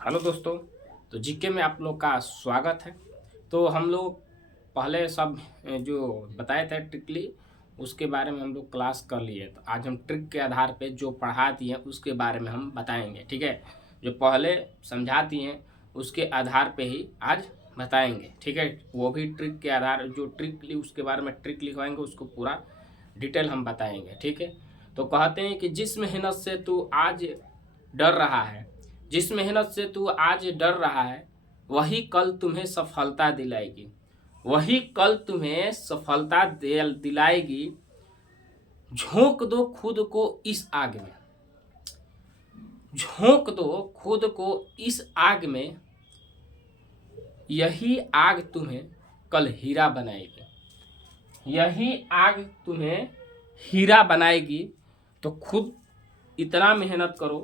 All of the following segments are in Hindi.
हेलो दोस्तों। तो जीके में आप लोग का स्वागत है। तो हम लोग पहले सब जो बताए थे ट्रिकली उसके बारे में हम लोग क्लास कर लिए। तो आज हम ट्रिक के आधार पे जो पढ़ा दिए उसके बारे में हम बताएंगे, ठीक है। जो पहले समझा दिए उसके आधार पे ही आज बताएंगे, ठीक है। वो भी ट्रिक के आधार जो ट्रिक ली उसके बारे में ट्रिक लिखवाएंगे, उसको पूरा डिटेल हम बताएंगे, ठीक है। तो कहते हैं कि जिस मेहनत से तू आज डर रहा है, जिस मेहनत से तू आज डर रहा है, वही कल तुम्हें सफलता दिलाएगी, वही कल तुम्हें सफलता दिलाएगी। झोंक दो खुद को इस आग में, झोंक दो खुद को इस आग में, यही आग तुम्हें कल हीरा बनाएगी, यही आग तुम्हें हीरा बनाएगी। तो खुद इतना मेहनत करो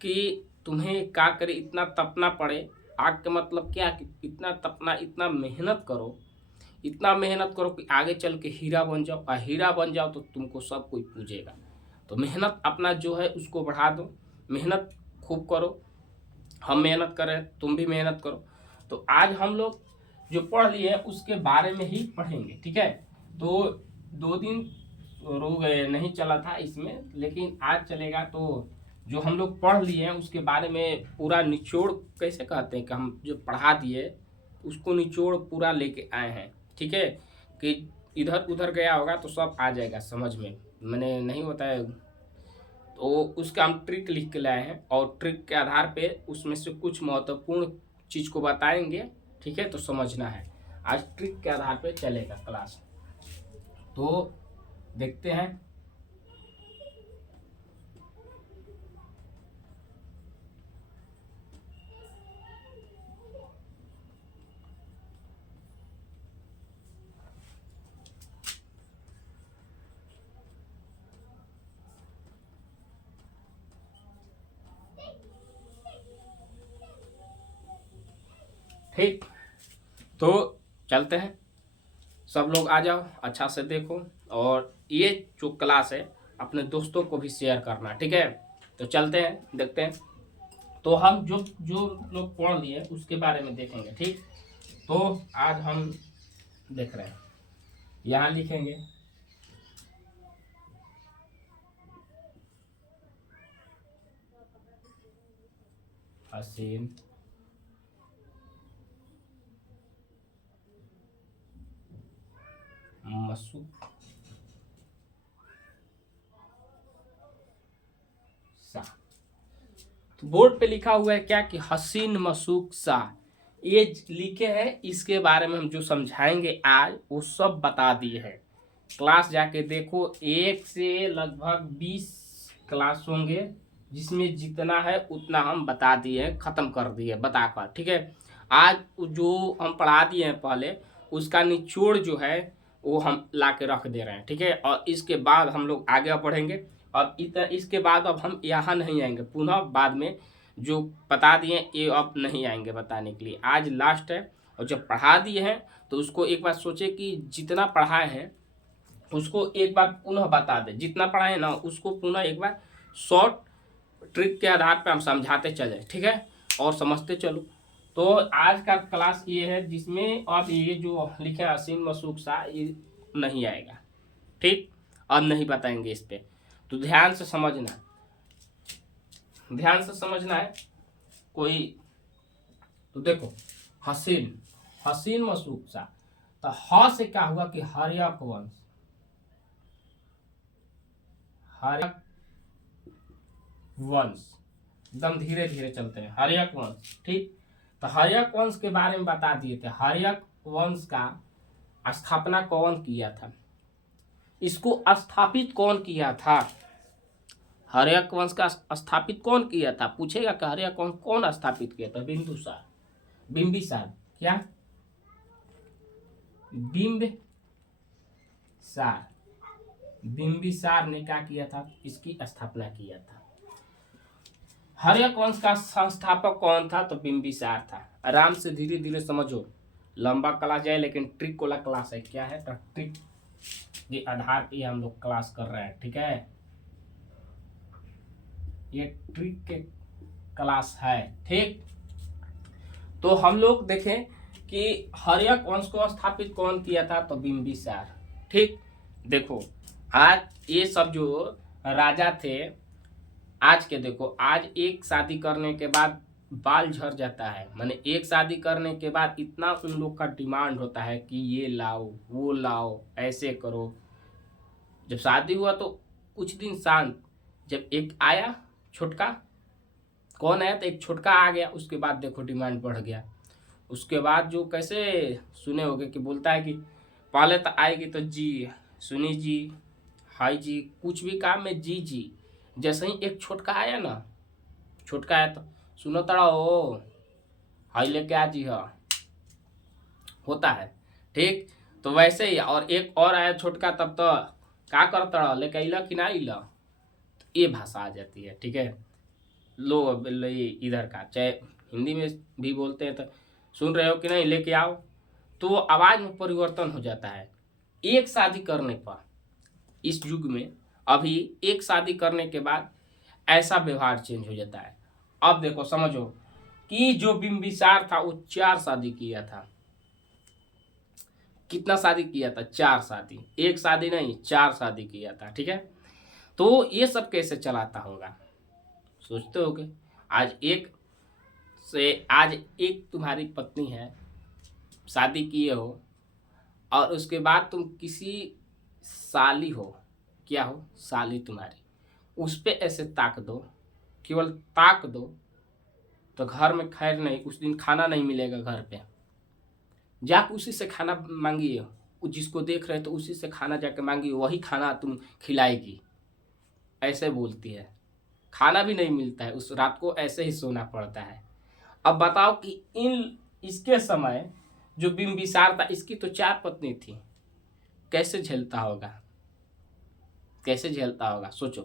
कि तुम्हें क्या करे, इतना तपना पड़े। आग का मतलब क्या कि इतना तपना, इतना मेहनत करो, इतना मेहनत करो कि आगे चल के हीरा बन जाओ। और हीरा बन जाओ तो तुमको सब कोई पूजेगा। तो मेहनत अपना जो है उसको बढ़ा दो, मेहनत खूब करो। हम मेहनत करें, तुम भी मेहनत करो। तो आज हम लोग जो पढ़ लिए उसके बारे में ही पढ़ेंगे, ठीक है। तो 2 दिन रुक गए, नहीं चला था इसमें, लेकिन आज चलेगा। तो जो हम लोग पढ़ लिए हैं उसके बारे में पूरा निचोड़, कैसे कहते हैं कि हम जो पढ़ा दिए उसको निचोड़ पूरा लेके आए हैं, ठीक है। कि इधर उधर गया होगा तो सब आ जाएगा समझ में, मैंने नहीं बताया। तो उसका हम ट्रिक लिख के लाए हैं और ट्रिक के आधार पे उसमें से कुछ महत्वपूर्ण चीज़ को बताएंगे, ठीक है। तो समझना है, आज ट्रिक के आधार पे चलेगा क्लास। तो देखते हैं। ठीक, तो चलते हैं। सब लोग आ जाओ, अच्छा से देखो। और ये जो क्लास है अपने दोस्तों को भी शेयर करना, ठीक है। तो चलते हैं, देखते हैं। तो हम जो जो लोग पढ़ लिए उसके बारे में देखेंगे, ठीक। तो आज हम देख रहे हैं, यहाँ लिखेंगे हसीन मसूक सा। तो बोर्ड पे लिखा हुआ है क्या कि हसीन मसूक सा, ये लिखे हैं। इसके बारे में हम जो समझाएंगे आज वो सब बता दिए हैं। क्लास जाके देखो, 1 से लगभग 20 क्लास होंगे, जिसमें जितना है उतना हम बता दिए हैं, ख़त्म कर दिए बताकर, ठीक है। आज जो हम पढ़ा दिए हैं पहले, उसका निचोड़ जो है वो हम ला के रख दे रहे हैं, ठीक है। और इसके बाद हम लोग आगे बढ़ेंगे। और इसके बाद अब हम यहाँ नहीं आएंगे, पुनः बाद में जो बता दिए ये अब नहीं आएंगे बताने के लिए। आज लास्ट है। और जब पढ़ा दिए हैं तो उसको एक बार सोचे कि जितना पढ़ाए हैं उसको एक बार पुनः बता दे, जितना पढ़ाए ना उसको पुनः एक बार शॉर्ट ट्रिक के आधार पर हम समझाते चले, ठीक है। और समझते चलो। तो आज का क्लास ये है जिसमें अब ये जो लिखे हसीन मसूक सा ये नहीं आएगा, ठीक। अब नहीं बताएंगे इस पे। तो ध्यान से समझना, ध्यान से समझना है कोई। तो देखो, हसीन, हसीन मसूक सा। तो ह से क्या हुआ कि हर्यक वंश, हर्यक वंश। एकदम धीरे धीरे चलते हैं, हर्यक वंश, ठीक। तो हर्यक वंश के बारे में बता दिए थे। हर्यक वंश का स्थापना कौन किया था, इसको स्थापित कौन किया था, हर्यक वंश का स्थापित कौन किया था। पूछेगा कि हर्यक वंश कौन स्थापित किया था। बिंदुसार, बिंबिसार, क्या बिंबिसार, बिंबिसार ने क्या किया था, इसकी स्थापना किया था। हर्यक वंश का संस्थापक कौन था, तो बिंबिसार था। आराम से धीरे धीरे समझो, लंबा क्लास जाए लेकिन ट्रिक वाला क्लास है। क्या है, तो ट्रिक के आधार पे हम लोग क्लास कर रहे हैं, ठीक है। ये ट्रिक के क्लास है। ठीक, तो हम लोग देखें कि हर्यक वंश को स्थापित कौन किया था, तो बिंबिसार। ठीक, देखो आज ये सब जो राजा थे, आज के देखो, आज एक शादी करने के बाद बाल झड़ जाता है, माने एक शादी करने के बाद इतना उन लोग का डिमांड होता है कि ये लाओ वो लाओ ऐसे करो। जब शादी हुआ तो कुछ दिन शांत, जब एक आया छोटका, कौन आया, तो एक छोटका आ गया, उसके बाद देखो डिमांड बढ़ गया। उसके बाद जो कैसे सुने होगे कि बोलता है कि पहले तो आएगी तो जी, सुनी जी, हाय जी, कुछ भी काम में जी जी। जैसे ही एक छोटका आया ना, छोटका आया तो सुनो तड़ा हो, हाय लेके आ जी, हाँ होता है। ठीक, तो वैसे ही और एक और आया छोटका, तब तो क्या करता लेके अला कि ना अला, तो ये भाषा आ जाती है। ठीक है, लो इधर का, चाहे हिंदी में भी बोलते हैं तो सुन रहे हो कि नहीं, लेके आओ, तो वो आवाज में परिवर्तन हो जाता है। एक शादी करने पर, इस युग में अभी एक शादी करने के बाद ऐसा व्यवहार चेंज हो जाता है। अब देखो समझो कि जो बिंबिसार था वो 4 शादी किया था। कितना शादी किया था? 4 शादी, एक शादी नहीं 4 शादी किया था। ठीक है, तो ये सब कैसे चलाता होगा, सोचते होगे। आज एक तुम्हारी पत्नी है, शादी किए हो, और उसके बाद तुम किसी साली हो, क्या हो, साली तुम्हारी, उस पे ऐसे ताक दो, केवल ताक दो, तो घर में खैर नहीं, उस दिन खाना नहीं मिलेगा घर पे, जाके उसी से खाना मांगिए, जिसको देख रहे तो उसी से खाना जाके मांगिए, वही खाना तुम खिलाएगी, ऐसे बोलती है। खाना भी नहीं मिलता है, उस रात को ऐसे ही सोना पड़ता है। अब बताओ कि इसके समय जो बिंबिसार था, इसकी तो 4 पत्नी थी, कैसे झेलता होगा, कैसे झेलता होगा, सोचो।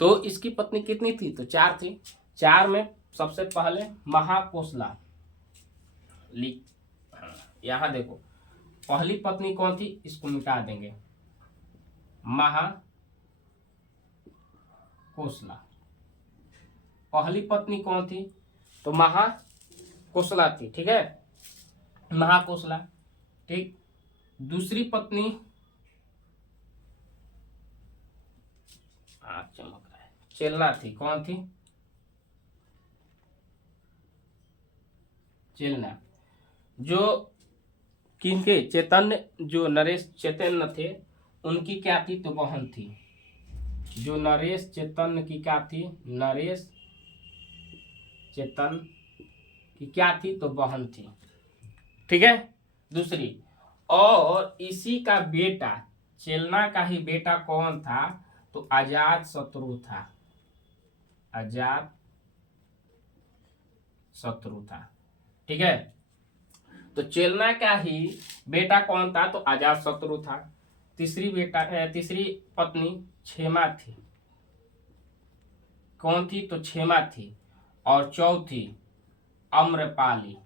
तो इसकी पत्नी कितनी थी? तो 4 थी। 4 में सबसे पहले महाकोसला, लिख यहाँ देखो, पहली पत्नी कौन थी, इसको मिटा देंगे, महाकोसला। पहली पत्नी कौन थी? तो महाकोसला थी। ठीक है, महाकोसला। ठीक, दूसरी पत्नी, चमक रहा है, चेलना थी। कौन थी? चेलना। जो किनके, चैतन्य, जो नरेश चैतन्य थे, उनकी क्या थी? तो बहन थी। जो नरेश चैतन्य की क्या थी? नरेश चैतन्य की क्या थी? तो बहन थी। ठीक है, दूसरी। और इसी का बेटा, चेलना का ही बेटा कौन था? तो अजात शत्रु था, अजात शत्रु था। ठीक है, तो चेलना का ही बेटा कौन था? तो अजात शत्रु था। तीसरी पत्नी क्षेमा थी। कौन थी? तो क्षेमा थी। और चौथी अम्रपाली।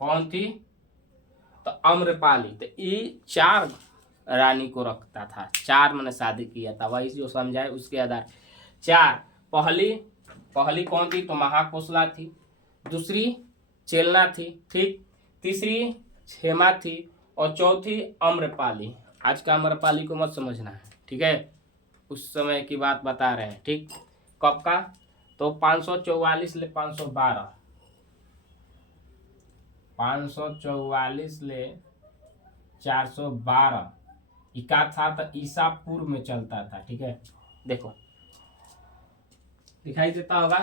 कौन थी? तो अम्रपाली। तो ये 4 रानी को रखता था, 4 मैंने शादी किया था, वही जो समझाए उसके आधार। 4, पहली कौन थी? तो महाकोसला थी। दूसरी चेलना थी। ठीक, तीसरी क्षेमा थी, और चौथी अम्रपाली। आज का अम्रपाली को मत समझना है, ठीक है, उस समय की बात बता रहे हैं। ठीक, कब का? तो 544 ले 512, 544 ले 412 इका था, तो ईसा पूर्व में चलता था। ठीक है, देखो दिखाई देता होगा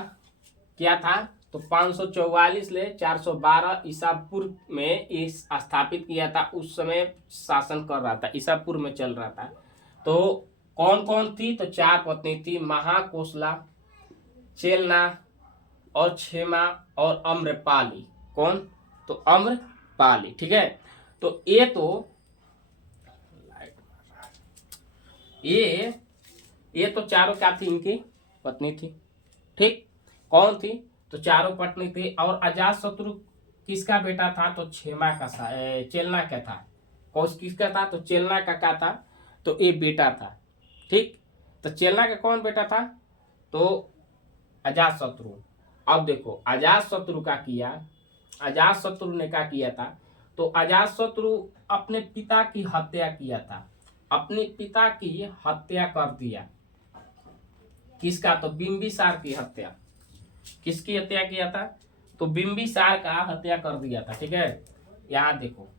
क्या था? तो 544 ले 412 ईसा पूर्व में इस स्थापित किया था, उस समय शासन कर रहा था, ईसा पूर्व में चल रहा था। तो कौन कौन थी? तो 4 पत्नी थी, महाकोसला, चेलना और क्षेमा और अम्रपाली। कौन? तो अम्रपाली। ठीक है, तो ये तो चारों क्या थी? इनकी पत्नी थी। ठीक, कौन थी? तो चारों पत्नी थी। और अजात शत्रु किसका बेटा था? तो क्षेमा का, चेलना का था। किसका था? तो चेलना का था, तो ये बेटा था। ठीक, तो चेलना का कौन बेटा था? तो अजातशत्रु। अब देखो अजातशत्रु का किया, अजातशत्रु ने क्या किया था? तो अजातशत्रु अपने पिता की हत्या किया था, अपने पिता की हत्या कर दिया। किसका? तो बिंबिसार की हत्या। किसकी हत्या किया था? तो बिंबिसार का हत्या कर दिया था। ठीक है, यहाँ देखो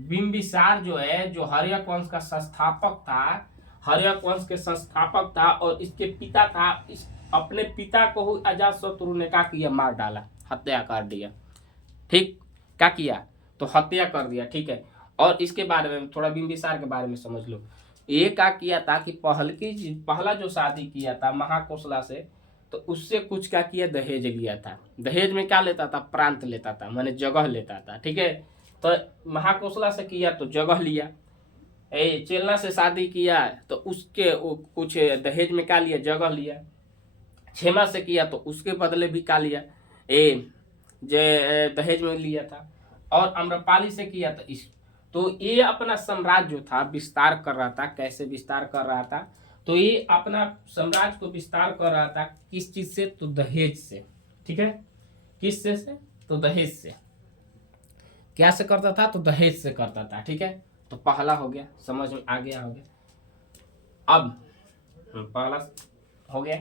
बिंबिसार जो है, जो हर्यक वंश का संस्थापक था, हर्यक वंश के संस्थापक था और इसके पिता था, इस अपने पिता को ही अजातशत्रु ने क्या किया? मार डाला, हत्या कर दिया। ठीक, क्या किया? तो हत्या कर दिया। ठीक है, और इसके बारे में थोड़ा बिंबिसार के बारे में समझ लो। ये क्या किया था कि पहला जो शादी किया था महाकोशला से, तो उससे कुछ क्या किया? दहेज लिया था। दहेज में क्या लेता था? प्रांत लेता था, माने जगह लेता था। ठीक है, तो महाकोशला से किया तो जगह लिया। चेलना से शादी किया तो उसके कुछ दहेज में क्या लिया? जगह लिया। क्षेमा से किया तो उसके बदले भी क्या लिया? दहेज में लिया था। और अम्रपाली से किया तो ये अपना साम्राज्य जो था विस्तार कर रहा था। कैसे विस्तार कर रहा था? तो ये अपना साम्राज्य को विस्तार कर रहा था किस चीज से? तो दहेज से। ठीक है, किस से? तो दहेज से। क्या से करता था? तो दहेज से करता था। ठीक है, तो पहला हो गया, समझ में आ गया हो गया। अब पहला हो गया,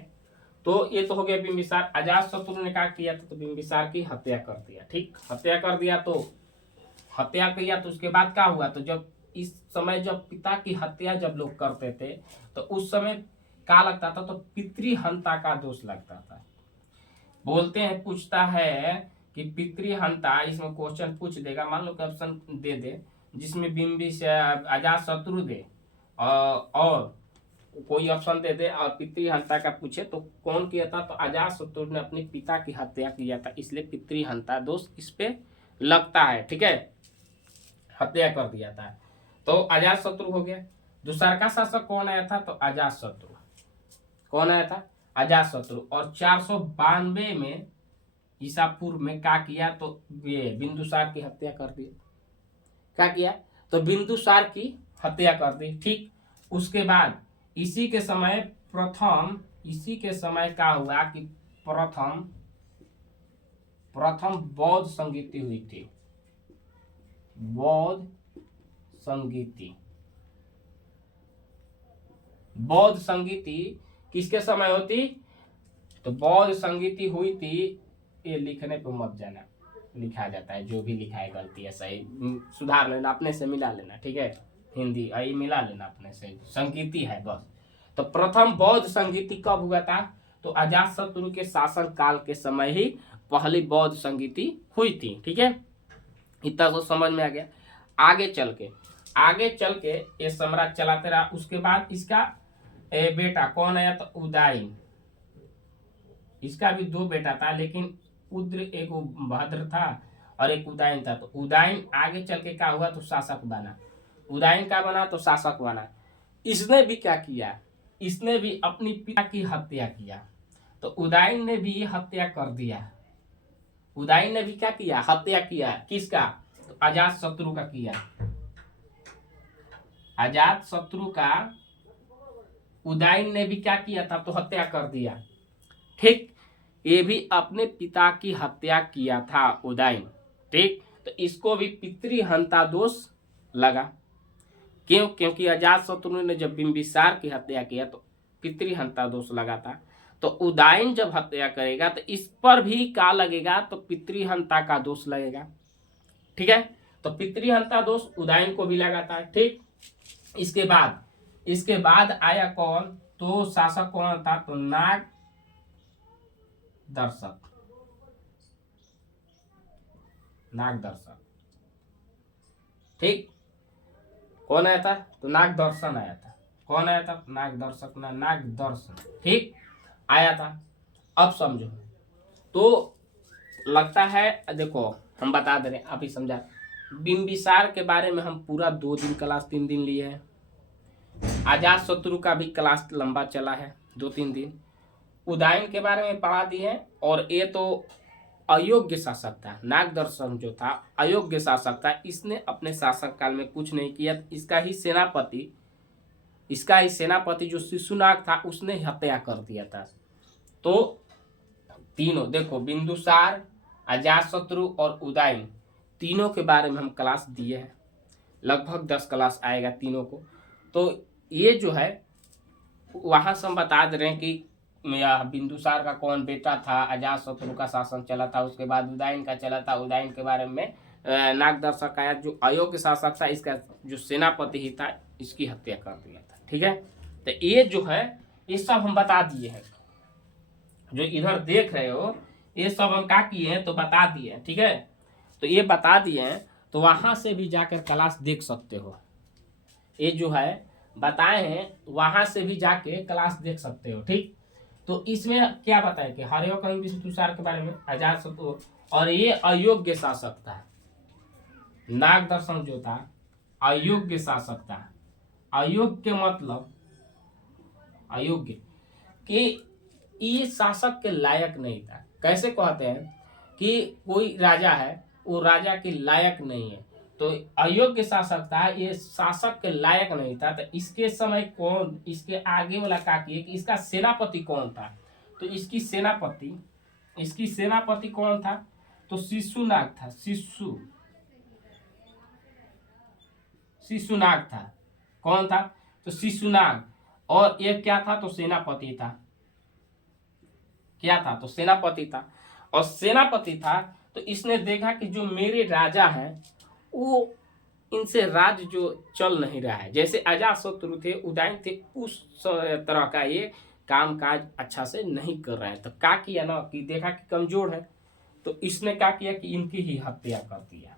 तो ये तो हो गया बिंबिसार। अजातशत्रु ने क्या किया था? तो बिंबिसार की हत्या कर दिया। ठीक, हत्या कर दिया। तो हत्या किया तो उसके बाद क्या हुआ? तो जब इस समय जब पिता की हत्या जब लोग करते थे तो उस समय क्या लगता था? तो पितृहंता का दोष लगता था। बोलते हैं, पूछता है कि पितृहंता, इसमें क्वेश्चन पूछ देगा, मान लो कि ऑप्शन दे दे जिसमें बिंबिसार अजातशत्रु दे और कोई ऑप्शन दे दे और पितृहंता का पूछे तो कौन किया था? तो अजातशत्रु ने अपने पिता की हत्या किया था, इसलिए पितृहंता दोष इस पे लगता है। ठीक है, हत्या कर दिया था। तो अजातशत्रु हो गया। दूसरा का शासक कौन आया था? तो अजातशत्रु। कौन आया था? अजातशत्रु। और 492 में ईसा पूर्व में क्या किया? तो ये बिंदुसार की हत्या कर दी। क्या किया? तो बिंदुसार की हत्या कर दी। ठीक, उसके बाद इसी के समय क्या हुआ कि प्रथम बौद्ध संगीति हुई थी। बौद्ध संगीति किसके समय होती? तो बौद्ध संगीति हुई थी। ये लिखने पे मत जाना, लिखा जाता है, जो भी लिखा है गलती है, सही सुधार लेना, अपने से मिला लेना। ठीक है, हिंदी आई मिला लेना अपने से, संगीति है बस। तो प्रथम बौद्ध संगीति कब हुआ था? तो अजातशत्रु के शासन काल के समय ही पहली बौद्ध संगीति हुई थी। ठीक है, इतना तो समझ में आ गया। आगे चल के ये सम्राट चलाते रहा। उसके बाद इसका बेटा कौन आया? तो उदयन। इसका भी दो बेटा था, लेकिन उद्र एक भद्र था और एक उदयन था। तो उदयन आगे चल के क्या हुआ? तो शासक बना। उदयन का बना तो शासक बना। इसने भी क्या किया? इसने भी अपनी पिता की हत्या किया। तो उदयन ने भी हत्या कर दिया। उदयन ने भी क्या किया? हत्या किया। किसका? तो अजातशत्रु का किया। अजातशत्रु का उदयन ने भी क्या किया था? तो हत्या कर दिया। ठीक, ये भी अपने पिता की हत्या किया था उदयन। ठीक, तो इसको भी पितृहंता दोष लगा। क्यों? क्योंकि अजातशत्रु ने जब बिंबिसार की हत्या किया तो पितृहंता दोष लगा था। तो उदयन जब हत्या करेगा तो इस पर भी क्या लगेगा? तो पितृहंता का दोष लगेगा। ठीक है, तो पितृहंता दोष उदयन को भी लगाता है। ठीक, इसके बाद आया कौन? तो शासक कौन था? तो नाग दर्शक। ठीक, कौन आया था? तो नागदर्शन आया था। कौन आया था? नागदर्शक ना, नागदर्शन। ठीक, आया था। अब समझो, तो लगता है, देखो हम बता दे रहे हैं, आप ही समझा। बिंबिसार के बारे में हम पूरा 2 दिन क्लास 3 दिन लिए हैं। अजातशत्रु का भी क्लास लंबा चला है, 2-3 दिन। उदयन के बारे में पढ़ा दिए हैं। और ये तो अयोग्य शासक था, नागदर्शन जो था अयोग्य शासक था। इसने अपने शासक काल में कुछ नहीं किया। इसका ही सेनापति इसका ही सेनापति जो शिशुनाग था उसने हत्या कर दिया था। तो तीनों देखो, बिंदुसार, अजातशत्रु और उदयन, तीनों के बारे में हम क्लास दिए हैं, लगभग 10 क्लास आएगा तीनों को। तो ये जो है वहां से हम बता दे रहे हैं कि बिंदुसार का कौन बेटा था, अजातशत्रु का शासन चला था, उसके बाद उदयन का चला था, उदयन के बारे में नागदर्शक आया, जो अयोग्य शासक था, इसका जो सेनापति ही था, इसकी हत्या कर दिया था। ठीक है, तो ये जो है ये सब हम बता दिए हैं, जो इधर देख रहे हो ये सब हम क्या किए हैं तो बता दिए हैं। ठीक है, तो ये बता दिए हैं, तो वहां से भी जाकर क्लास देख सकते हो, ये जो है बताए हैं वहां से भी जाके क्लास देख सकते हो। ठीक, तो इसमें क्या बताया कि हरियो कहीं बिंदुसार के बारे में, अजातशत्रु, और ये अयोग्य शासक था, नागदर्शन जो था अयोग्य शासक था। अयोग्य मतलब अयोग्य कि ये शासक के लायक नहीं था। कैसे कहते हैं कि कोई राजा है, वो राजा के लायक नहीं है, तो अयोग्य शासक था, ये शासक के लायक नहीं था। तो इसके समय कौन, इसके आगे वाला क्या किए कि इसका सेनापति कौन था, तो इसकी सेनापति कौन था, तो शिशुनाग था। शिशुनाग था। कौन था, तो शिशुनाग। और ये क्या था, तो सेनापति था। क्या था, तो सेनापति था। और सेनापति था तो इसने देखा कि जो मेरे राजा हैं वो इनसे राज्य जो चल नहीं रहा है, जैसे अजातशत्रु थे, उदयन थे, उस तरह का ये काम काज अच्छा से नहीं कर रहे हैं। तो क्या किया ना कि देखा कि कमजोर है, तो इसने क्या किया कि इनकी ही हत्या कर दिया।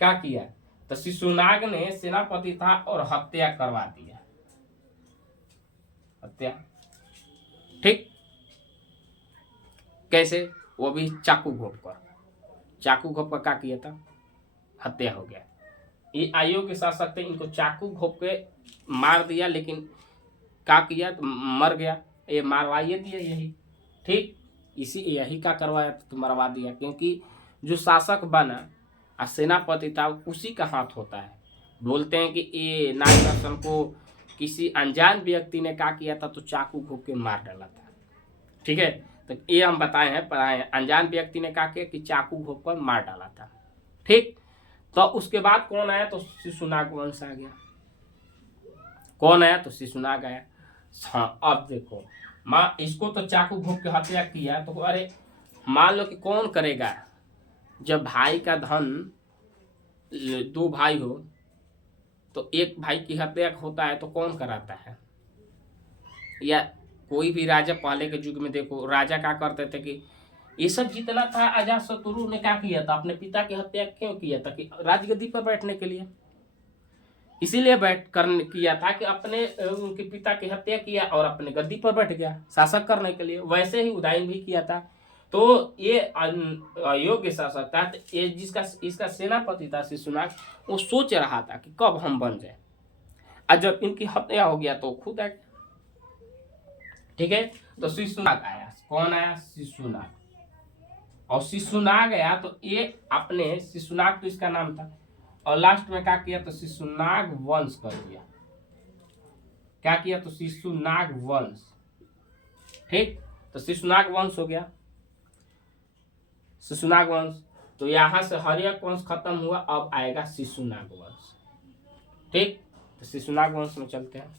क्या किया, तो शिशुनाग ने सेनापति था और हत्या करवा दिया, हत्या। ठीक, कैसे, वो भी चाकू घोंप कर क्या किया था, हत्या हो गया। ये अयोग्य शासक थे, इनको चाकू घोंप के मार दिया, लेकिन क्या किया, तो मर गया। ये मारवाइए दिया यही। ठीक, इसी यही का करवाया तो मरवा दिया, क्योंकि जो शासक बना और सेनापति था उसी का हाथ होता है। बोलते हैं कि ये नागदर्शन को किसी अनजान व्यक्ति ने क्या किया था, तो चाकू घोंप के मार डाला था। ठीक है, तो ये हम बताए हैं, पढ़ाए हैं, अनजान व्यक्ति ने क्या किया कि चाकू घोंप कर मार डाला था। ठीक, तो उसके बाद कौन आया, तो शिशुनाग वंश आ गया। कौन आया, तो शिशुनाग आया। हाँ, अब देखो, माँ इसको तो चाकू घोंप के हत्या किया, तो अरे मान लो कि कौन करेगा, जब भाई का धन, 2 भाई हो तो एक भाई की हत्या होता है तो कौन कराता है। या कोई भी राजा पहले के युग में देखो, राजा क्या करते थे कि ये सब जितना था, अजातशत्रु ने क्या किया था, अपने पिता की हत्या क्यों किया था, कि राजगद्दी पर बैठने के लिए, इसीलिए बैठ कर किया था कि अपने उनके पिता की हत्या किया और अपने गद्दी पर बैठ गया शासक करने के लिए। वैसे ही उदयन भी किया था। तो ये अयोग्य शासक था, तो ये इसका सेनापति था शिशुनाग, वो सोच रहा था कि कब हम बन जाए, और जब इनकी हत्या हो गया तो खुद आ गया। ठीक है, तो शिशुनाग आया। कौन आया, शिशुनाग। और शिशुनाग आया तो ये अपने, शिशुनाग तो इसका नाम था, और लास्ट में क्या किया, तो शिशुनाग वंश कर दिया। क्या किया, तो शिशुनाग वंश। ठीक, तो शिशुनाग वंश हो गया, शिशुनाग वंश। तो यहां से हर्यक वंश खत्म हुआ, अब आएगा शिशुनाग वंश। ठीक, तो शिशुनाग वंश में चलते हैं,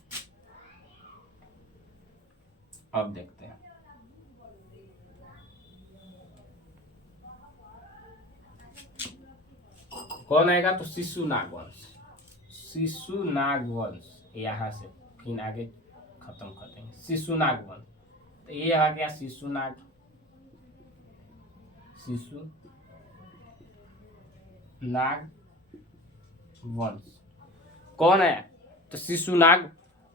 अब देखते हैं। कौन आएगा, तो शिशुनाग वंश। शिशुनाग वंश यहां से फिर आगे खत्म कर देंगे, शिशुनाग वंश। तो ये आ गया शिशुनाग वंश। कौन है, तो शिशुनाग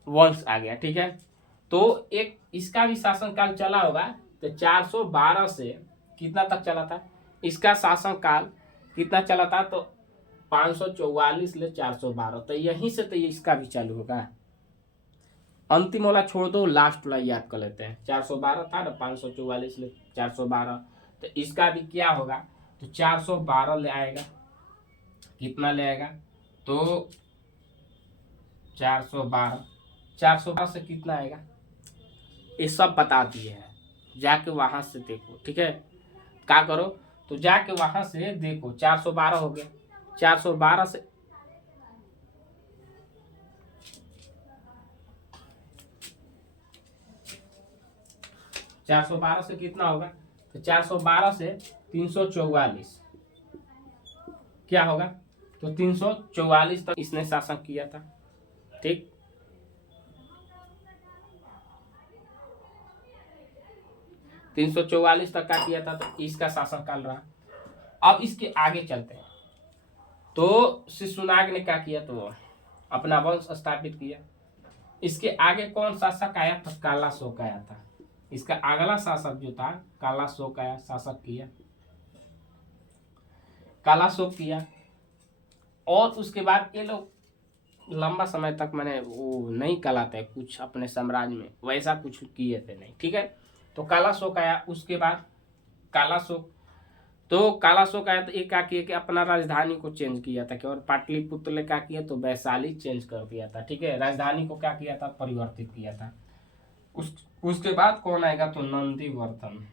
वंश आ गया। ठीक है, तो एक इसका भी शासनकाल चला होगा, तो 412 से कितना तक चला था, इसका शासनकाल कितना चला था, तो 544 ले 412, तो यहीं से तो इसका भी चालू होगा। अंतिम वाला छोड़ दो, लास्ट वाला याद कर लेते हैं। 412 था ना, 544 ले 412, तो इसका भी क्या होगा, तो 412 ले आएगा। कितना ले आएगा, तो 412 412 से कितना आएगा, ये सब बता दिए हैं। जाके वहां से देखो, ठीक है, क्या करो तो जाके वहां से देखो। 412 हो गया, 412 से 412 से कितना होगा, तो 412 से 344 क्या होगा, तो 344 तक इसने शासन किया था। ठीक, 344 तक का किया था, तो इसका शासन काल रहा। अब इसके आगे चलते हैं। तो शिशुनाग ने क्या किया, तो अपना वंश स्थापित किया। इसके आगे कौन शासक आया, तो कालाशोक आया था। इसका अगला शासक जो था कालाशोक आया, शासक किया, कालाशोक किया। और उसके बाद ये लोग लंबा समय तक मैंने वो नहीं कहलाते कुछ अपने साम्राज्य में, वैसा कुछ किए थे नहीं। ठीक है, तो कालाशोक आया। उसके बाद कालाशोक, तो कालाशोक आया तो एक क्या किया कि अपना राजधानी को चेंज किया था, कि और पाटलिपुत्र ने क्या किया, तो वैशाली चेंज कर दिया था। ठीक है, राजधानी को क्या किया था, परिवर्तित किया था। उसके बाद कौन आएगा, तो नंदीवर्धन।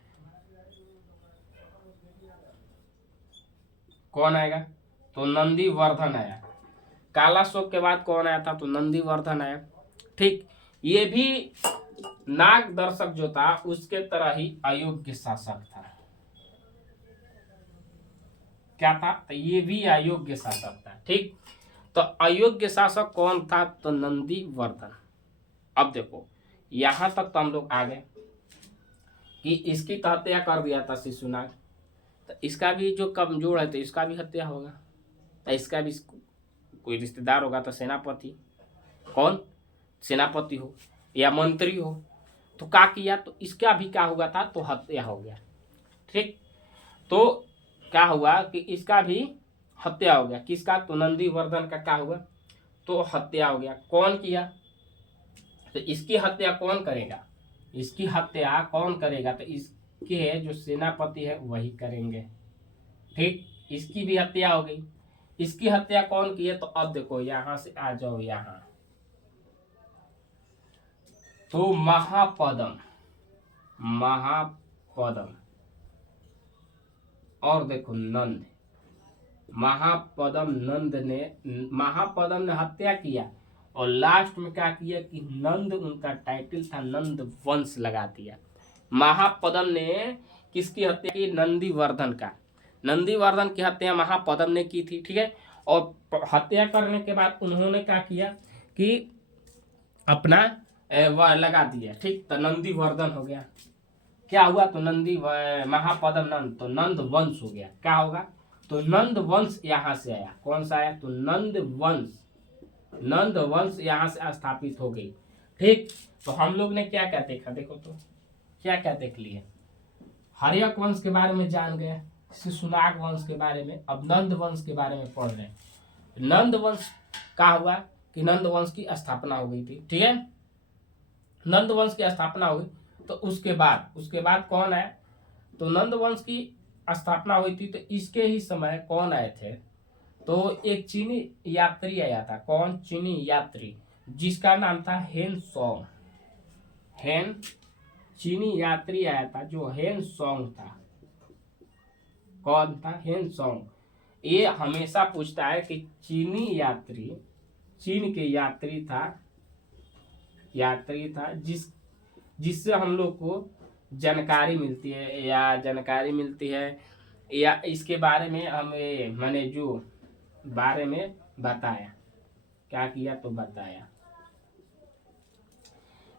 कौन आएगा, तो नंदीवर्धन आया। कालाशोक के बाद कौन आया था, तो नंदीवर्धन आया। ठीक, ये भी नाग दर्शक जो था उसके तरह ही अयोग्य शासक था। क्या था, तो ये भी अयोग्य शासक था। ठीक, तो अयोग्य शासक कौन था, तो नंदीवर्धन। अब देखो यहां तक तो हम लोग आ गए कि इसकी तो हत्या कर दिया था शिशुनाग, तो इसका भी जो कमजोर है तो इसका भी हत्या होगा, तो इसका भी कोई रिश्तेदार होगा, तो सेनापति, कौन, सेनापति हो या मंत्री हो, तो क्या किया, तो इसका भी क्या हुआ था, तो हत्या हो गया। ठीक, तो क्या हुआ कि इसका भी हत्या हो गया। किसका, तो नंदीवर्धन का क्या हुआ, तो हत्या हो गया। कौन किया, तो इसकी हत्या कौन करेगा, इसकी हत्या कौन करेगा, तो इसके जो सेनापति है वही करेंगे। ठीक, इसकी भी हत्या हो गई। इसकी हत्या कौन की है, तो अब देखो यहां से आ जाओ यहां, तो महापदम, महापदम और देखो नंद, महापदम ने हत्या किया। और लास्ट में क्या किया कि नंद, उनका टाइटल था, नंद वंश लगा दिया। महापदम ने किसकी हत्या की, नंदीवर्धन का। नंदीवर्धन की हत्या महापदम ने की थी। ठीक है, और हत्या करने के बाद उन्होंने क्या किया कि अपना वह लगा दिया। ठीक, तो नंदीवर्धन हो गया। क्या हुआ, तो महापदम नंद, तो नंद वंश हो गया। क्या होगा, तो नंद वंश यहां से आया। कौन सा आया, तो नंद वंश, नंद वंश यहां से स्थापित हो गई। ठीक, तो हम लोग ने क्या क्या देखा, देखो तो क्या क्या देख लिए। हर्यक वंश के बारे में जान गए, शिशुनाग वंश के बारे में, अब नंद वंश के बारे में पढ़ रहे हैं। नंद वंश क्या हुआ कि नंद वंश की स्थापना हो गई थी। ठीक है, नंद वंश की स्थापना हुई, तो उसके बाद कौन आया, तो नंद वंश की स्थापना हुई थी। तो इसके ही समय कौन आए थे, तो एक चीनी यात्री आया था। कौन, चीनी यात्री, जिसका नाम था हेन सोंग। हेन, चीनी यात्री आया था जो हेन सोंग था। कौन था, हेन सोंग। ये हमेशा पूछता है कि चीनी यात्री, चीन के यात्री था जिससे हम लोग को जानकारी मिलती है, या इसके बारे में हमें मैंने जो बारे में बताया, क्या किया, तो बताया।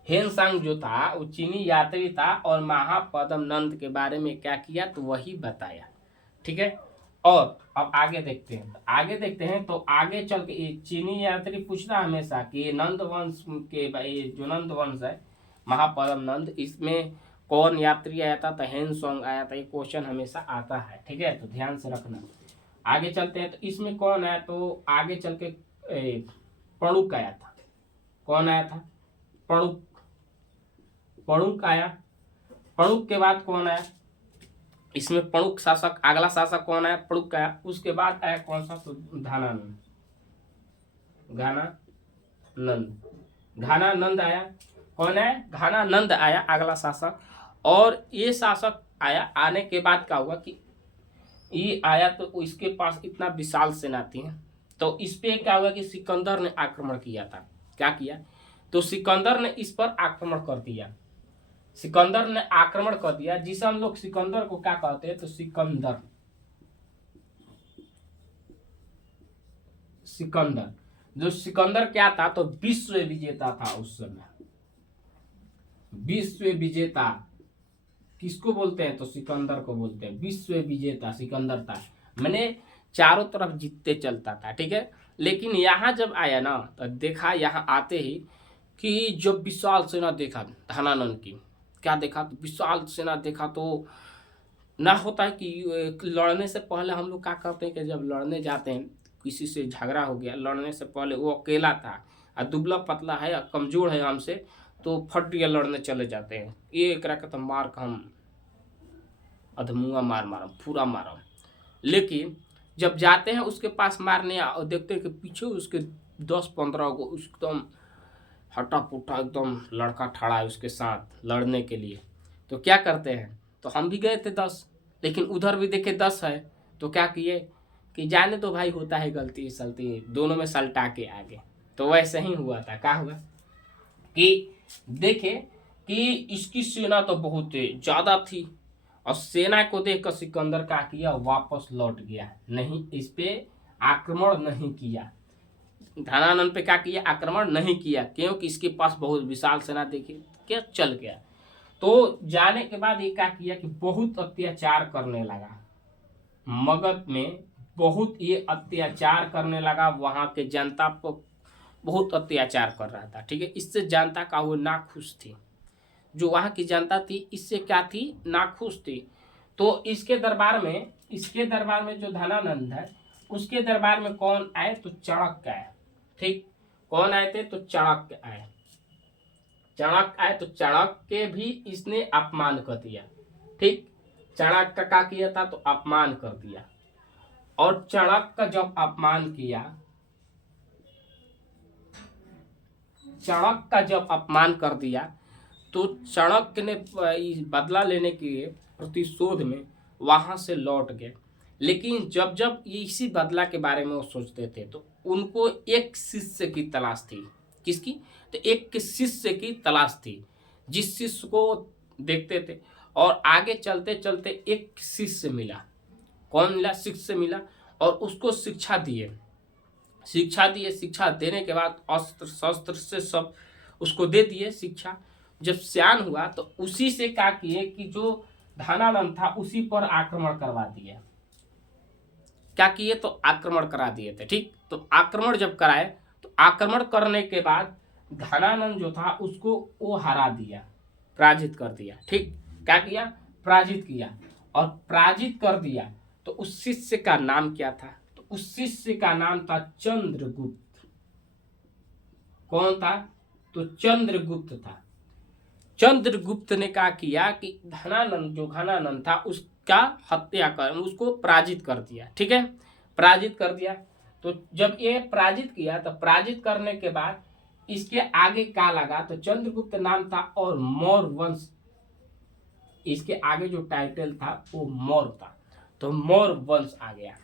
हेनसांग जो था वो चीनी यात्री था, और महापदम नंद के बारे में क्या किया, तो वही बताया। ठीक है, और अब आगे देखते हैं, तो आगे चल के ये चीनी यात्री पूछना हमेशा कि ये नंद वंश के, ये जो नंद वंश है महापदम नंद, इसमें कौन यात्री आया था, तो हेन सोंग आया था। ये क्वेश्चन हमेशा आता है। ठीक है, तो ध्यान से रखना। आगे चलते हैं, तो इसमें कौन आया, तो आगे चल के पणुक आया था। कौन आया था, पणुक आया। पणुक के बाद कौन आया, इसमें पणुक शासक, अगला शासक कौन आया, पणुक आया। उसके बाद आया कौन सा, तो घानानंद। घानानंद आया। कौन है? घानानंद आया अगला शासक। और ये शासक आया, आने के बाद क्या हुआ कि ये आया तो इसके पास इतना विशाल सेना थी, तो इस पे क्या हुआ कि सिकंदर ने आक्रमण किया था। क्या किया? तो सिकंदर ने इस पर आक्रमण कर दिया। सिकंदर ने आक्रमण कर दिया, जिसे हम लोग सिकंदर को क्या कहते हैं? तो सिकंदर, सिकंदर जो सिकंदर क्या था? तो विश्व विजेता था उस समय। विश्व विजेता किसको बोलते हैं? तो सिकंदर को बोलते हैं। विश्व विजेता सिकंदर था, मैंने चारों तरफ जीतते चलता था, ठीक है। लेकिन यहाँ जब आया ना, तो देखा यहाँ आते ही कि जब विशाल सेना देखा धनानंद की, क्या देखा? तो विशाल सेना देखा तो ना होता है कि लड़ने से पहले हम लोग क्या करते हैं कि जब लड़ने जाते हैं, किसी से झगड़ा हो गया, लड़ने से पहले वो अकेला था और दुबला पतला है और कमजोर है हमसे, तो फट गया, लड़ने चले जाते हैं। ये एक रखा तो मार का हम अधमुआ मार मारम, पूरा मारम। लेकिन जब जाते हैं उसके पास मारने और देखते हैं कि पीछे उसके 10-15 को एकदम हटा पुटा एकदम लड़का खड़ा है उसके साथ लड़ने के लिए, तो क्या करते हैं? तो हम भी गए थे 10, लेकिन उधर भी देखे 10 है, तो क्या किए कि जाने तो भाई, होता है गलती सलती, दोनों में सलटा के आगे। तो वैसे ही हुआ था। क्या हुआ कि देखे कि इसकी सेना तो बहुत ज्यादा थी, और सेना को देखकर सिकंदर क्या किया? वापस लौट गया, नहीं इस पे आक्रमण नहीं किया। धनानंद पे क्या किया? आक्रमण नहीं किया, क्योंकि इसके पास बहुत विशाल सेना देखी, क्या चल गया। तो जाने के बाद ये क्या किया कि बहुत अत्याचार करने लगा मगध में, बहुत ये अत्याचार करने लगा, वहां के जनता पर बहुत अत्याचार कर रहा था, ठीक है। इससे जनता का वो नाखुश थी, जो वहां की जनता थी इससे क्या थी? नाखुश थी। तो इसके दरबार में जो धनानंद है, उसके दरबार में कौन आए? तो चाणक्य आए, ठीक। कौन आए थे? तो चाणक्य आए। चाणक्य आए तो चाणक्य भी इसने अपमान कर दिया, ठीक। चाणक्य का किया था तो अपमान कर दिया, और चाणक्य का जब अपमान किया, चाणक्य का जब अपमान कर दिया, तो चाणक्य ने बदला लेने के प्रतिशोध में वहां से लौट गए। लेकिन जब जब ये इसी बदला के बारे में वो सोचते थे, तो उनको एक शिष्य की तलाश थी। किसकी? तो एक शिष्य की तलाश थी, जिस शिष्य को देखते थे। और आगे चलते चलते एक शिष्य मिला। कौन मिला? शिष्य मिला, और उसको शिक्षा दिए। शिक्षा देने के बाद अस्त्र शस्त्र से सब उसको दे दिए शिक्षा। जब सियान हुआ तो उसी से क्या किए कि जो धनानंद था उसी पर आक्रमण करवा दिया। क्या किए? तो आक्रमण करा दिए थे, ठीक। तो आक्रमण जब कराए, तो आक्रमण करने के बाद धनानंद जो था उसको वो हरा दिया, पराजित कर दिया, ठीक। क्या किया? पराजित किया, और पराजित कर दिया। तो उस शिष्य का नाम क्या था? तो उस शिष्य का नाम था चंद्रगुप्त। कौन था? तो चंद्रगुप्त था। चंद्रगुप्त ने क्या किया कि धनानंद जो घनानंद था उसका हत्या कर, उसको पराजित कर दिया, ठीक है। पराजित कर दिया। तो जब ये पराजित किया, तो पराजित करने के बाद इसके आगे क्या लगा? तो चंद्रगुप्त नाम था, और मौर्य वंश, इसके आगे जो टाइटल था वो मौर्य था, तो मौर्य वंश आ गया।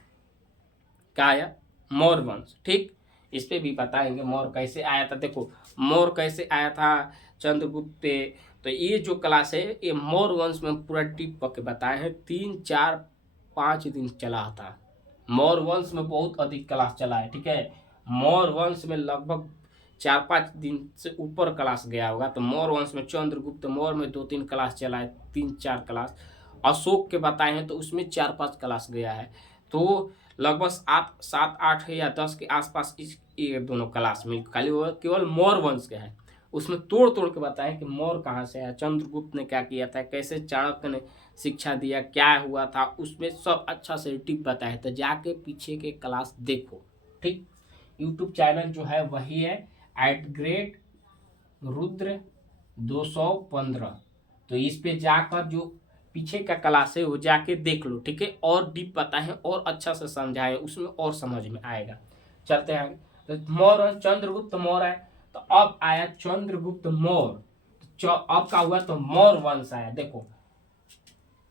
क्या आया? मौर्य वंश, ठीक। इस पे भी बताएंगे मौर्य कैसे आया था। देखो मौर्य कैसे आया था चंद्रगुप्त पे। तो ये जो क्लास है ये मौर्य वंश में पूरा डीप करके बताए हैं। 3-4-5 दिन चला था। मौर्य वंश में बहुत अधिक क्लास चला है, ठीक है। मौर्य वंश में लगभग 4-5 दिन से ऊपर क्लास गया होगा। तो मौर्य वंश में चंद्रगुप्त मौर्य में 2-3 क्लास चला है, 3-4 क्लास। अशोक के बताए हैं तो उसमें 4-5 क्लास गया है। तो लगभग 7-8 या 10 के आसपास ये दोनों क्लास में खाली वो केवल मौर्य वंश के है। उसमें तोड़ तोड़ के बताएं कि मौर्य कहाँ से है, चंद्रगुप्त ने क्या किया था, कैसे चाणक्य ने शिक्षा दिया, क्या हुआ था, उसमें सब अच्छा से टिप बताए। तो जाके पीछे के क्लास देखो, ठीक। यूट्यूब चैनल जो है वही है @रुद्र 215। तो इस पे जाकर जो पीछे का क्लास है वो जाके देख लो, ठीक है। और डीप पता है और अच्छा से समझाए, उसमें और समझ में आएगा। चलते हैं तो मौर्य चंद्रगुप्त मौर्य है। तो अब आया चंद्रगुप्त मौर्य। अब का हुआ तो मौर्य वंश आया। देखो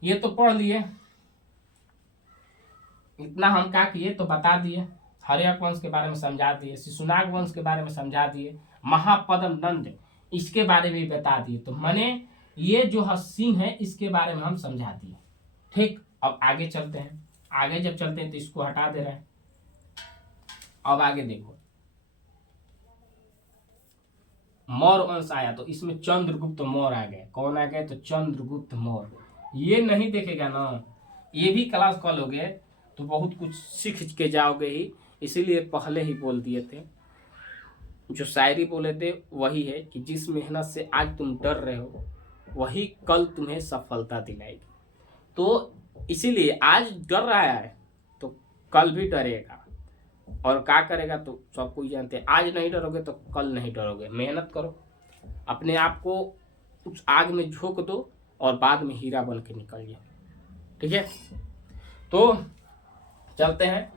ये तो पढ़ लिए, इतना हम क्या किए तो बता दिए, हर्यक वंश के बारे में समझा दिए, शिशुनाग वंश के बारे में समझा दिए, महापद्म नंद इसके बारे में बता दिए। तो मैंने ये जो सिंह है इसके बारे में हम समझा दिए। ठीक, अब आगे चलते हैं। आगे जब चलते हैं तो इसको हटा दे रहे हैं। अब आगे देखो, मौर्य वंश आया तो इसमें चंद्रगुप्त मौर्य आ गए। कौन आ गए? तो चंद्रगुप्त मौर्य। ये नहीं देखेगा ना, ये भी क्लास कॉल हो गए तो बहुत कुछ सीख के जाओगे ही, इसीलिए पहले ही बोल दिए थे। जो शायरी बोले थे वही है कि जिस मेहनत से आज तुम डर रहे हो वही कल तुम्हें सफलता दिलाएगी। तो इसीलिए आज डर रहा है तो कल भी डरेगा, और क्या करेगा तो सब कोई जानते हैं। आज नहीं डरोगे तो कल नहीं डरोगे। मेहनत करो, अपने आप को उस आग में झोंक दो और बाद में हीरा बन के निकल जाए। ठीक है, तो चलते हैं।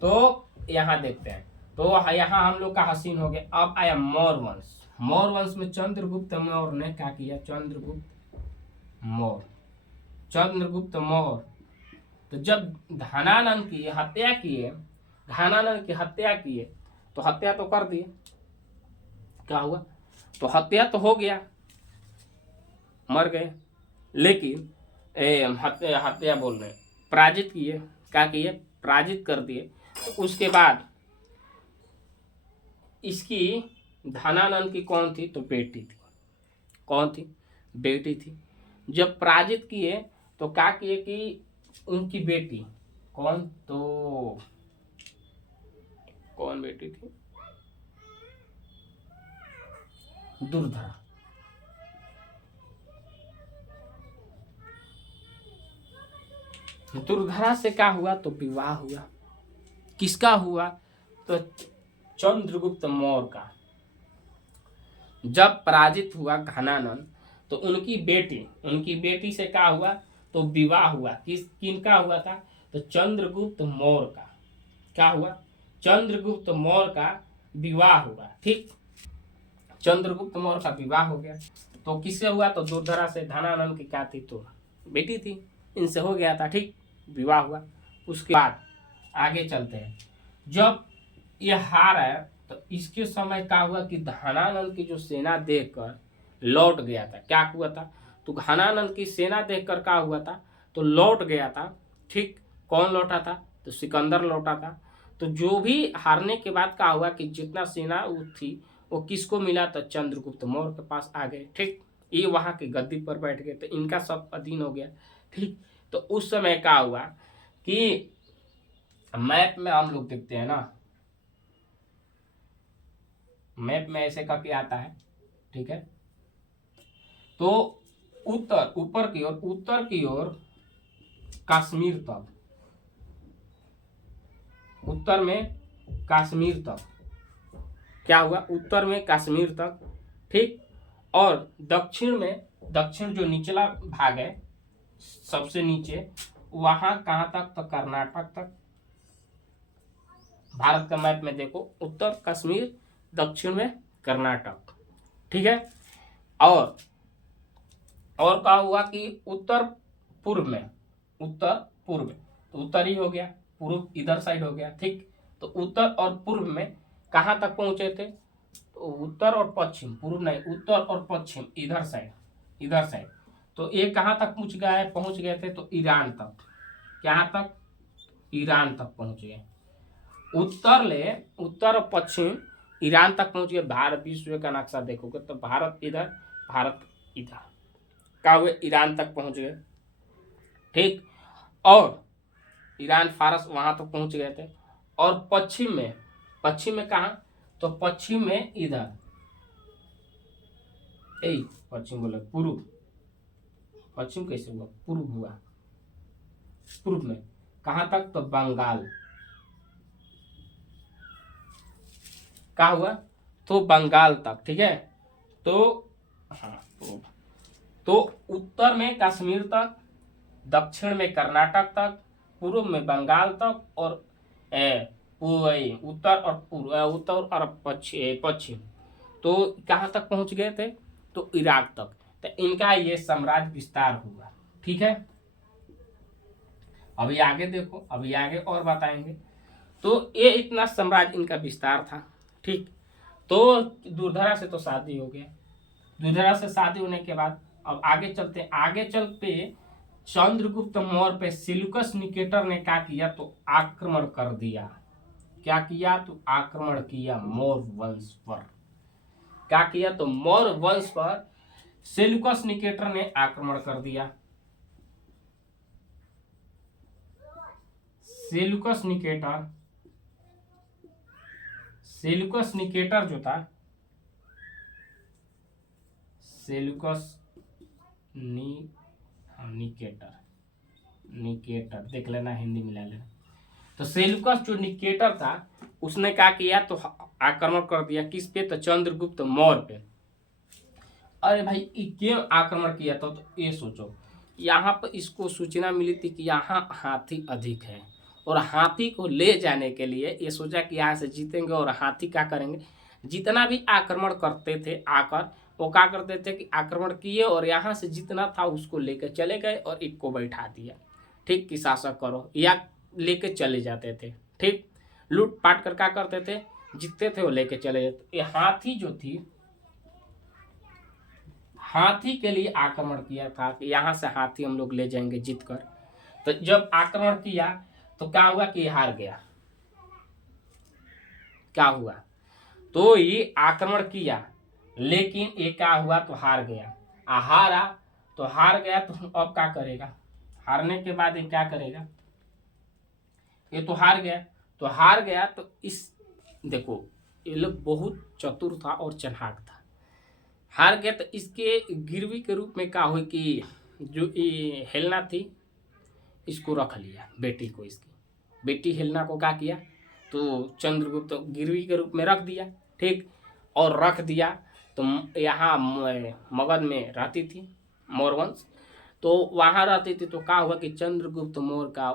तो यहाँ देखते हैं, तो यहाँ हम लोग का हसीन हो गया। अब आया मौर्य वंश। मौर्य वंश में चंद्रगुप्त मौर्य ने क्या किया? चंद्रगुप्त मौर्य तो जब धनानंद की हत्या किए, घानानंद की हत्या किए तो हत्या तो कर दिए। क्या हुआ? तो हत्या तो हो गया, मर गए, लेकिन हत्या बोल रहे, पराजित किए। क्या किए? पराजित कर दिए। तो उसके बाद इसकी धनानंद की कौन थी? तो बेटी थी। कौन थी? बेटी थी। जब पराजित किए तो क्या किए कि उनकी बेटी कौन? तो कौन बेटी थी? दुर्धरा। दुर्धरा से क्या हुआ? तो विवाह हुआ। किसका हुआ? तो चंद्रगुप्त मौर्य का। जब पराजित हुआ घनानंद तो उनकी बेटी से क्या हुआ? तो विवाह हुआ। किनका हुआ था? तो चंद्रगुप्त मौर्य का। क्या हुआ? चंद्रगुप्त मौर्य का विवाह हुआ। ठीक, चंद्रगुप्त मौर्य का विवाह हो गया। तो किससे हुआ? तो दुर्धरा से। धनानंद की क्या थी? तो बेटी थी, इनसे हो गया था। ठीक, विवाह हुआ। उसके बाद आगे चलते हैं। जब यह हार है तो इसके समय क्या हुआ कि धनानंद की जो सेना देखकर लौट गया था। क्या हुआ था? तो घनानंद की सेना देखकर क्या हुआ था? तो लौट गया था। ठीक, कौन लौटा था? तो सिकंदर लौटा था। तो जो भी हारने के बाद क्या हुआ कि जितना सेना वो थी वो किसको मिला? तो चंद्रगुप्त मौर्य के पास आ गए। ठीक, ये वहां की गद्दी पर बैठ गए तो इनका सब अधीन हो गया। ठीक, तो उस समय क्या हुआ कि मैप में हम लोग देखते हैं ना, मैप में ऐसे करके आता है। ठीक है, तो ऊपर की ओर कश्मीर तक, उत्तर में कश्मीर तक। क्या हुआ? उत्तर में कश्मीर तक। ठीक, और दक्षिण जो निचला भाग है सबसे नीचे, वहां कहां तक? तो कर्नाटक तक। भारत का मैप में देखो, उत्तर कश्मीर, दक्षिण में कर्नाटक। ठीक है, और क्या हुआ कि उत्तर पूर्व तो उत्तर ही हो गया, पूर्व इधर साइड हो गया। ठीक, तो उत्तर और पूर्व में कहां तक पहुंचे थे? तो उत्तर और पश्चिम, पूर्व नहीं, उत्तर और पश्चिम इधर साइड। तो ये कहां तक पहुंच गए थे? तो ईरान तक। कहां तक? ईरान तक पहुंच गए। उत्तर और पश्चिम ईरान तक पहुंच गए। भारत विश्व का नक्शा देखोगे तो भारत इधर, भारत इधर का हुए ईरान तक पहुंच गए। ठीक, और ईरान फारस वहां तक पहुंच गए थे। और पश्चिम में कहा? तो पश्चिम में इधर, पश्चिम बोले पूर्व, पश्चिम कैसे हुआ? पूर्व हुआ। पूर्व में कहां तक? तो बंगाल। क्या हुआ? तो बंगाल तक। ठीक है, तो हाँ, तो उत्तर में कश्मीर तक, दक्षिण में कर्नाटक तक, पूर्व में बंगाल तक, और उत्तर और पश्चिम। तो कहाँ तक पहुंच गए थे, तो इराक तक। तो इनका ये साम्राज्य विस्तार हुआ। ठीक है, अभी आगे देखो, अभी आगे और बताएंगे। तो ये इतना साम्राज्य इनका विस्तार था। ठीक, तो दुर्धरा से तो शादी हो गया। दुर्धरा से शादी होने के बाद अब आगे चलते हैं। आगे चल पे चंद्रगुप्त मौर्य पे सेल्यूकस निकेटर ने क्या किया, तो आक्रमण कर दिया। क्या किया, तो आक्रमण किया मौर्य वंश पर। क्या किया, तो मौर्य वंश पर सेल्यूकस निकेटर ने आक्रमण कर दिया। सेल्यूकस निकेटर, सेल्यूकस निकेटर जो था, सेल्यूकस निकेटर, निकेटर देख लेना, हिंदी मिला लेना। तो सेल्यूकस जो निकेटर था उसने क्या किया, तो आक्रमण कर दिया। किस पे, तो चंद्रगुप्त मौर्य पे। अरे भाई ये क्यों आक्रमण किया था, तो ये सोचो, यहाँ पर इसको सूचना मिली थी कि यहाँ हाथी अधिक है, और हाथी को ले जाने के लिए ये सोचा कि यहाँ से जीतेंगे, और हाथी क्या करेंगे, जितना भी आक्रमण करते थे आकर, वो क्या करते थे कि आक्रमण किए और यहाँ से जितना था उसको लेकर चले गए और एक को बैठा दिया। ठीक, कि शासक करो, या लेके चले जाते थे। ठीक, लूट पाट कर क्या करते थे, जीतते थे वो लेके चले जाते। ये हाथी जो थी, हाथी के लिए आक्रमण किया था कि यहाँ से हाथी हम लोग ले जाएंगे जीत कर। तो जब आक्रमण किया तो क्या हुआ कि हार गया। क्या हुआ, तो ये आक्रमण किया लेकिन ये क्या हुआ, तो हार गया। हारा तो हार गया, तो अब क्या करेगा, हारने के बाद ये क्या करेगा, ये तो हार गया। तो हार गया तो इस, देखो ये लोग बहुत चतुर था और चालाक था। हार गया तो इसके गिरवी के रूप में क्या हुई कि जो ये हेलना थी इसको रख लिया, बेटी को, इसकी बेटी हेलना को क्या किया, तो चंद्रगुप्त तो गिरवी के रूप में रख दिया। ठीक, और रख दिया तो यहाँ मगध में रहती थी मौर्यवंश, तो वहाँ रहती थी। तो क्या हुआ कि चंद्रगुप्त मौर्य का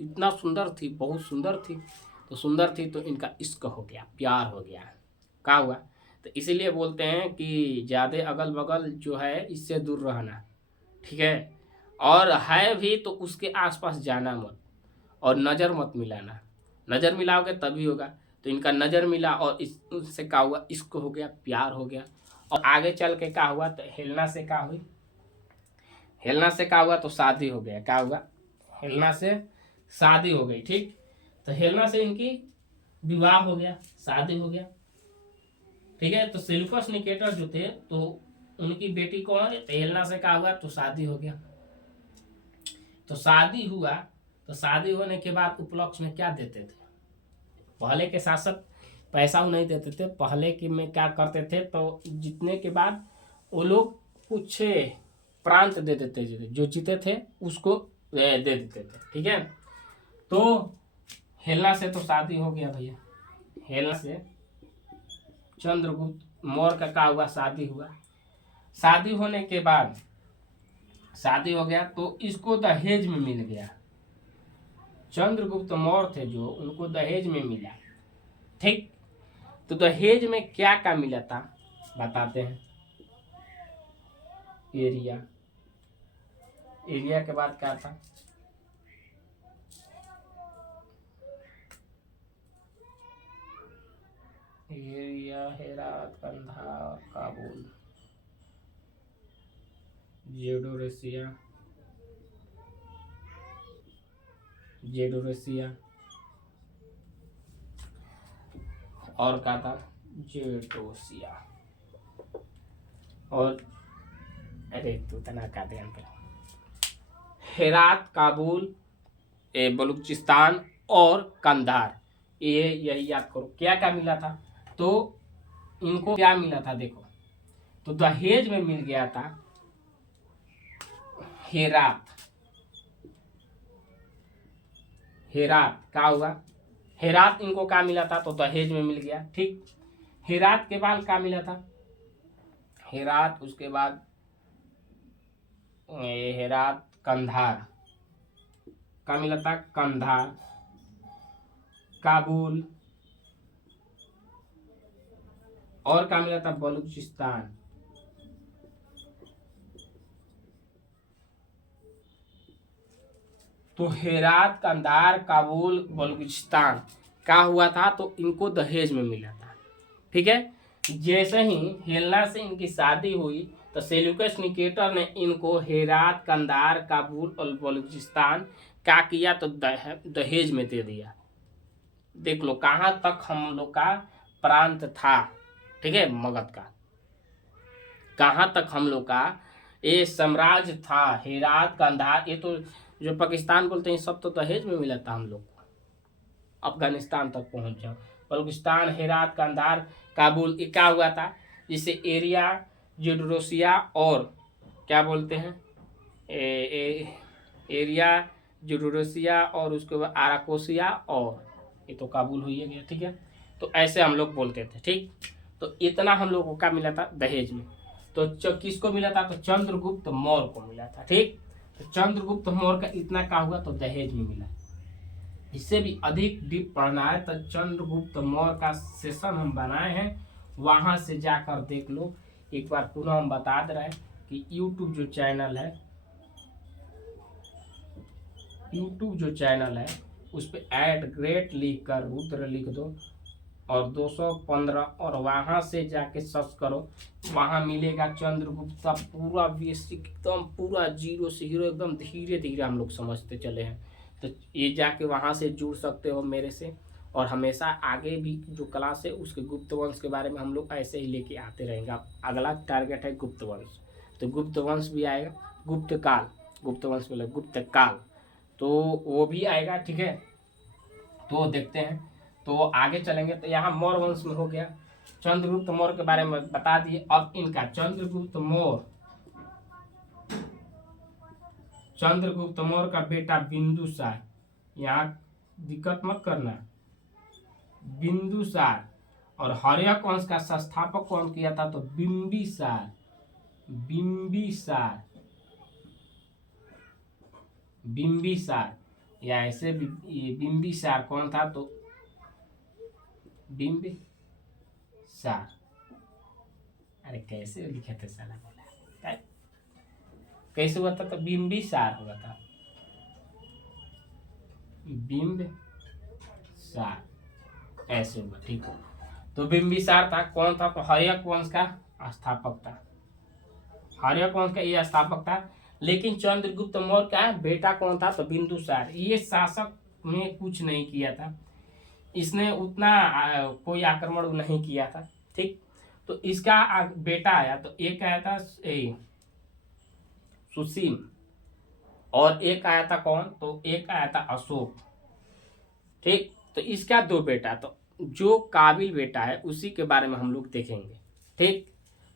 इतना सुंदर थी, बहुत सुंदर थी, तो सुंदर थी तो इनका इश्क हो गया, प्यार हो गया। क्या हुआ, तो इसीलिए बोलते हैं कि ज़्यादा अगल बगल जो है इससे दूर रहना। ठीक है, और है भी तो उसके आसपास जाना मत, और नज़र मत मिलाना। नज़र मिलाओगे तभी होगा। तो इनका नज़र मिला और इस उससे क्या हुआ, इश्क हो गया, प्यार हो गया। और आगे चल के क्या हुआ, तो हेलना से क्या हुई, हेलना से क्या हुआ, तो शादी हो गया। क्या हुआ, हेलना से शादी हो गई। ठीक, तो हेलना से इनकी विवाह हो गया, शादी हो गया। ठीक है, तो सेल्यूकस निकेटर जो थे तो उनकी बेटी कौन है, तो हेलना से क्या हुआ, तो शादी हो गया। तो शादी हुआ, तो शादी होने के बाद उपलक्ष्य में क्या देते थे, पहले के शासक पैसा नहीं देते थे। पहले के में क्या करते थे, तो जीतने के बाद वो लोग कुछ प्रांत दे देते थे, जो जीते थे उसको दे देते थे। ठीक है, तो हेलना से तो शादी हो गया भैया, हेलना से चंद्रगुप्त मौर्य का क्या हुआ, शादी हुआ। शादी होने के बाद, शादी हो गया तो इसको दहेज में मिल गया। चंद्रगुप्त मौर्य थे जो, उनको दहेज में मिला। ठीक, तो दहेज में क्या क्या मिला था बताते हैं। एरिया, एरिया के बाद क्या था, एरिया, हेरात, कंधार, काबुल, जेडोरेसिया, जेडोरेसिया, और क्या था, जेडोसिया, और अरे तू तना का ध्यान पे, हेरात, काबुल, बलूचिस्तान और कंधार, ये यही याद करो क्या क्या मिला था। तो इनको क्या मिला था देखो, तो दहेज में मिल गया था हेरात। हेरात क्या हुआ, हेरात इनको क्या मिला था, तो दहेज में मिल गया। ठीक, हेरात के बाद क्या मिला था, हेरात, उसके बाद हेरात, कंधार का मिला था, कंधार, काबुल, और क्या मिला था, बलूचिस्तान। तो हेरात, कंधार, काबुल, बलूचिस्तान क्या हुआ था, तो इनको दहेज में मिला था। ठीक है। जैसे ही हेलना से इनकी शादी हुई तो सेल्यूकस निकेटर ने इनको हेरात, कंधार, काबुल और बलूचिस्तान क्या किया, तो दहेज में दे दिया। देख लो कहाँ तक हम लोग का प्रांत था। ठीक है, मगध का कहाँ तक हम लोग का ये साम्राज्य था। हेरात, कंधार, ये तो जो पाकिस्तान बोलते हैं सब तो दहेज में मिला था हम लोग को। अफगानिस्तान तक पहुंच जाओ, बलूचिस्तान, हेरात, कंधार, काबुल, ये क्या हुआ था, जिसे एरिया, यूडरोसिया और क्या बोलते हैं, एरिया, यूडरोसिया और उसके बाद आराकोसिया, और ये तो काबुल हो ही गया। ठीक है, तो ऐसे हम लोग बोलते थे। ठीक, तो इतना हम लोग को क्या मिला था दहेज में। तो किसको मिला था, तो चंद्रगुप्त मौर्य को मिला था। ठीक, तो चंद्रगुप्त मौर्य का इतना क्या हुआ, तो दहेज में मिला। इससे भी अधिक डीप पढ़ना है तो चंद्रगुप्त मौर्य का सेशन हम बनाए हैं, वहां से जाकर देख लो। एक बार पुनः हम बता दे रहे हैं कि यूट्यूब जो चैनल है उस पर @ग्रेट लिख कर रुद्र लिख दो और 215 और वहां से जाके सर्च करो, वहां मिलेगा चंद्रगुप्त का पूरा बेसिक, एकदम पूरा जीरो से हीरो, एकदम धीरे धीरे हम लोग समझते चले हैं। तो ये जाके वहां से जुड़ सकते हो मेरे से, और हमेशा आगे भी जो क्लास है उसके गुप्त वंश के बारे में हम लोग ऐसे ही लेके आते रहेंगे। अगला टारगेट है गुप्त वंश, तो गुप्त वंश भी आएगा, गुप्त काल, गुप्त वंश बोले गुप्त काल, तो वो भी आएगा। ठीक है, तो देखते हैं, तो आगे चलेंगे। तो यहाँ मौर्य वंश में हो गया, चंद्रगुप्त मौर्य के बारे में बता दिए। अब इनका चंद्रगुप्त मौर्य का बेटा बिंदुसार, यहाँ दिक्कत मत करना, बिंदुसार। और हर्यक वंश का संस्थापक कौन किया था, तो बिंबिसार, बिंबिसार, बिंबिसार, या ऐसे भी ये बिंबिसार कौन था, तो बिंबिसार। अरे कैसे लिखे थे साला, बोला कैसे हुआ था, तो बिंबिसार हुआ था, बिंबिसार ऐसे हुआ। ठीक है, तो बिंबिसार था कौन था, तो हर्यक वंश का स्थापक था, हर्यक वंश का ये स्थापक था। लेकिन चंद्रगुप्त मौर्य का बेटा कौन था, तो बिंदुसार। ये शासक में कुछ नहीं किया था, इसने उतना कोई आक्रमण नहीं किया था। ठीक, तो इसका बेटा आया, तो एक आया था सुसीम, और एक आया था कौन, तो एक आया था अशोक। ठीक, तो इसका दो बेटा, तो जो काबिल बेटा है उसी के बारे में हम लोग देखेंगे। ठीक,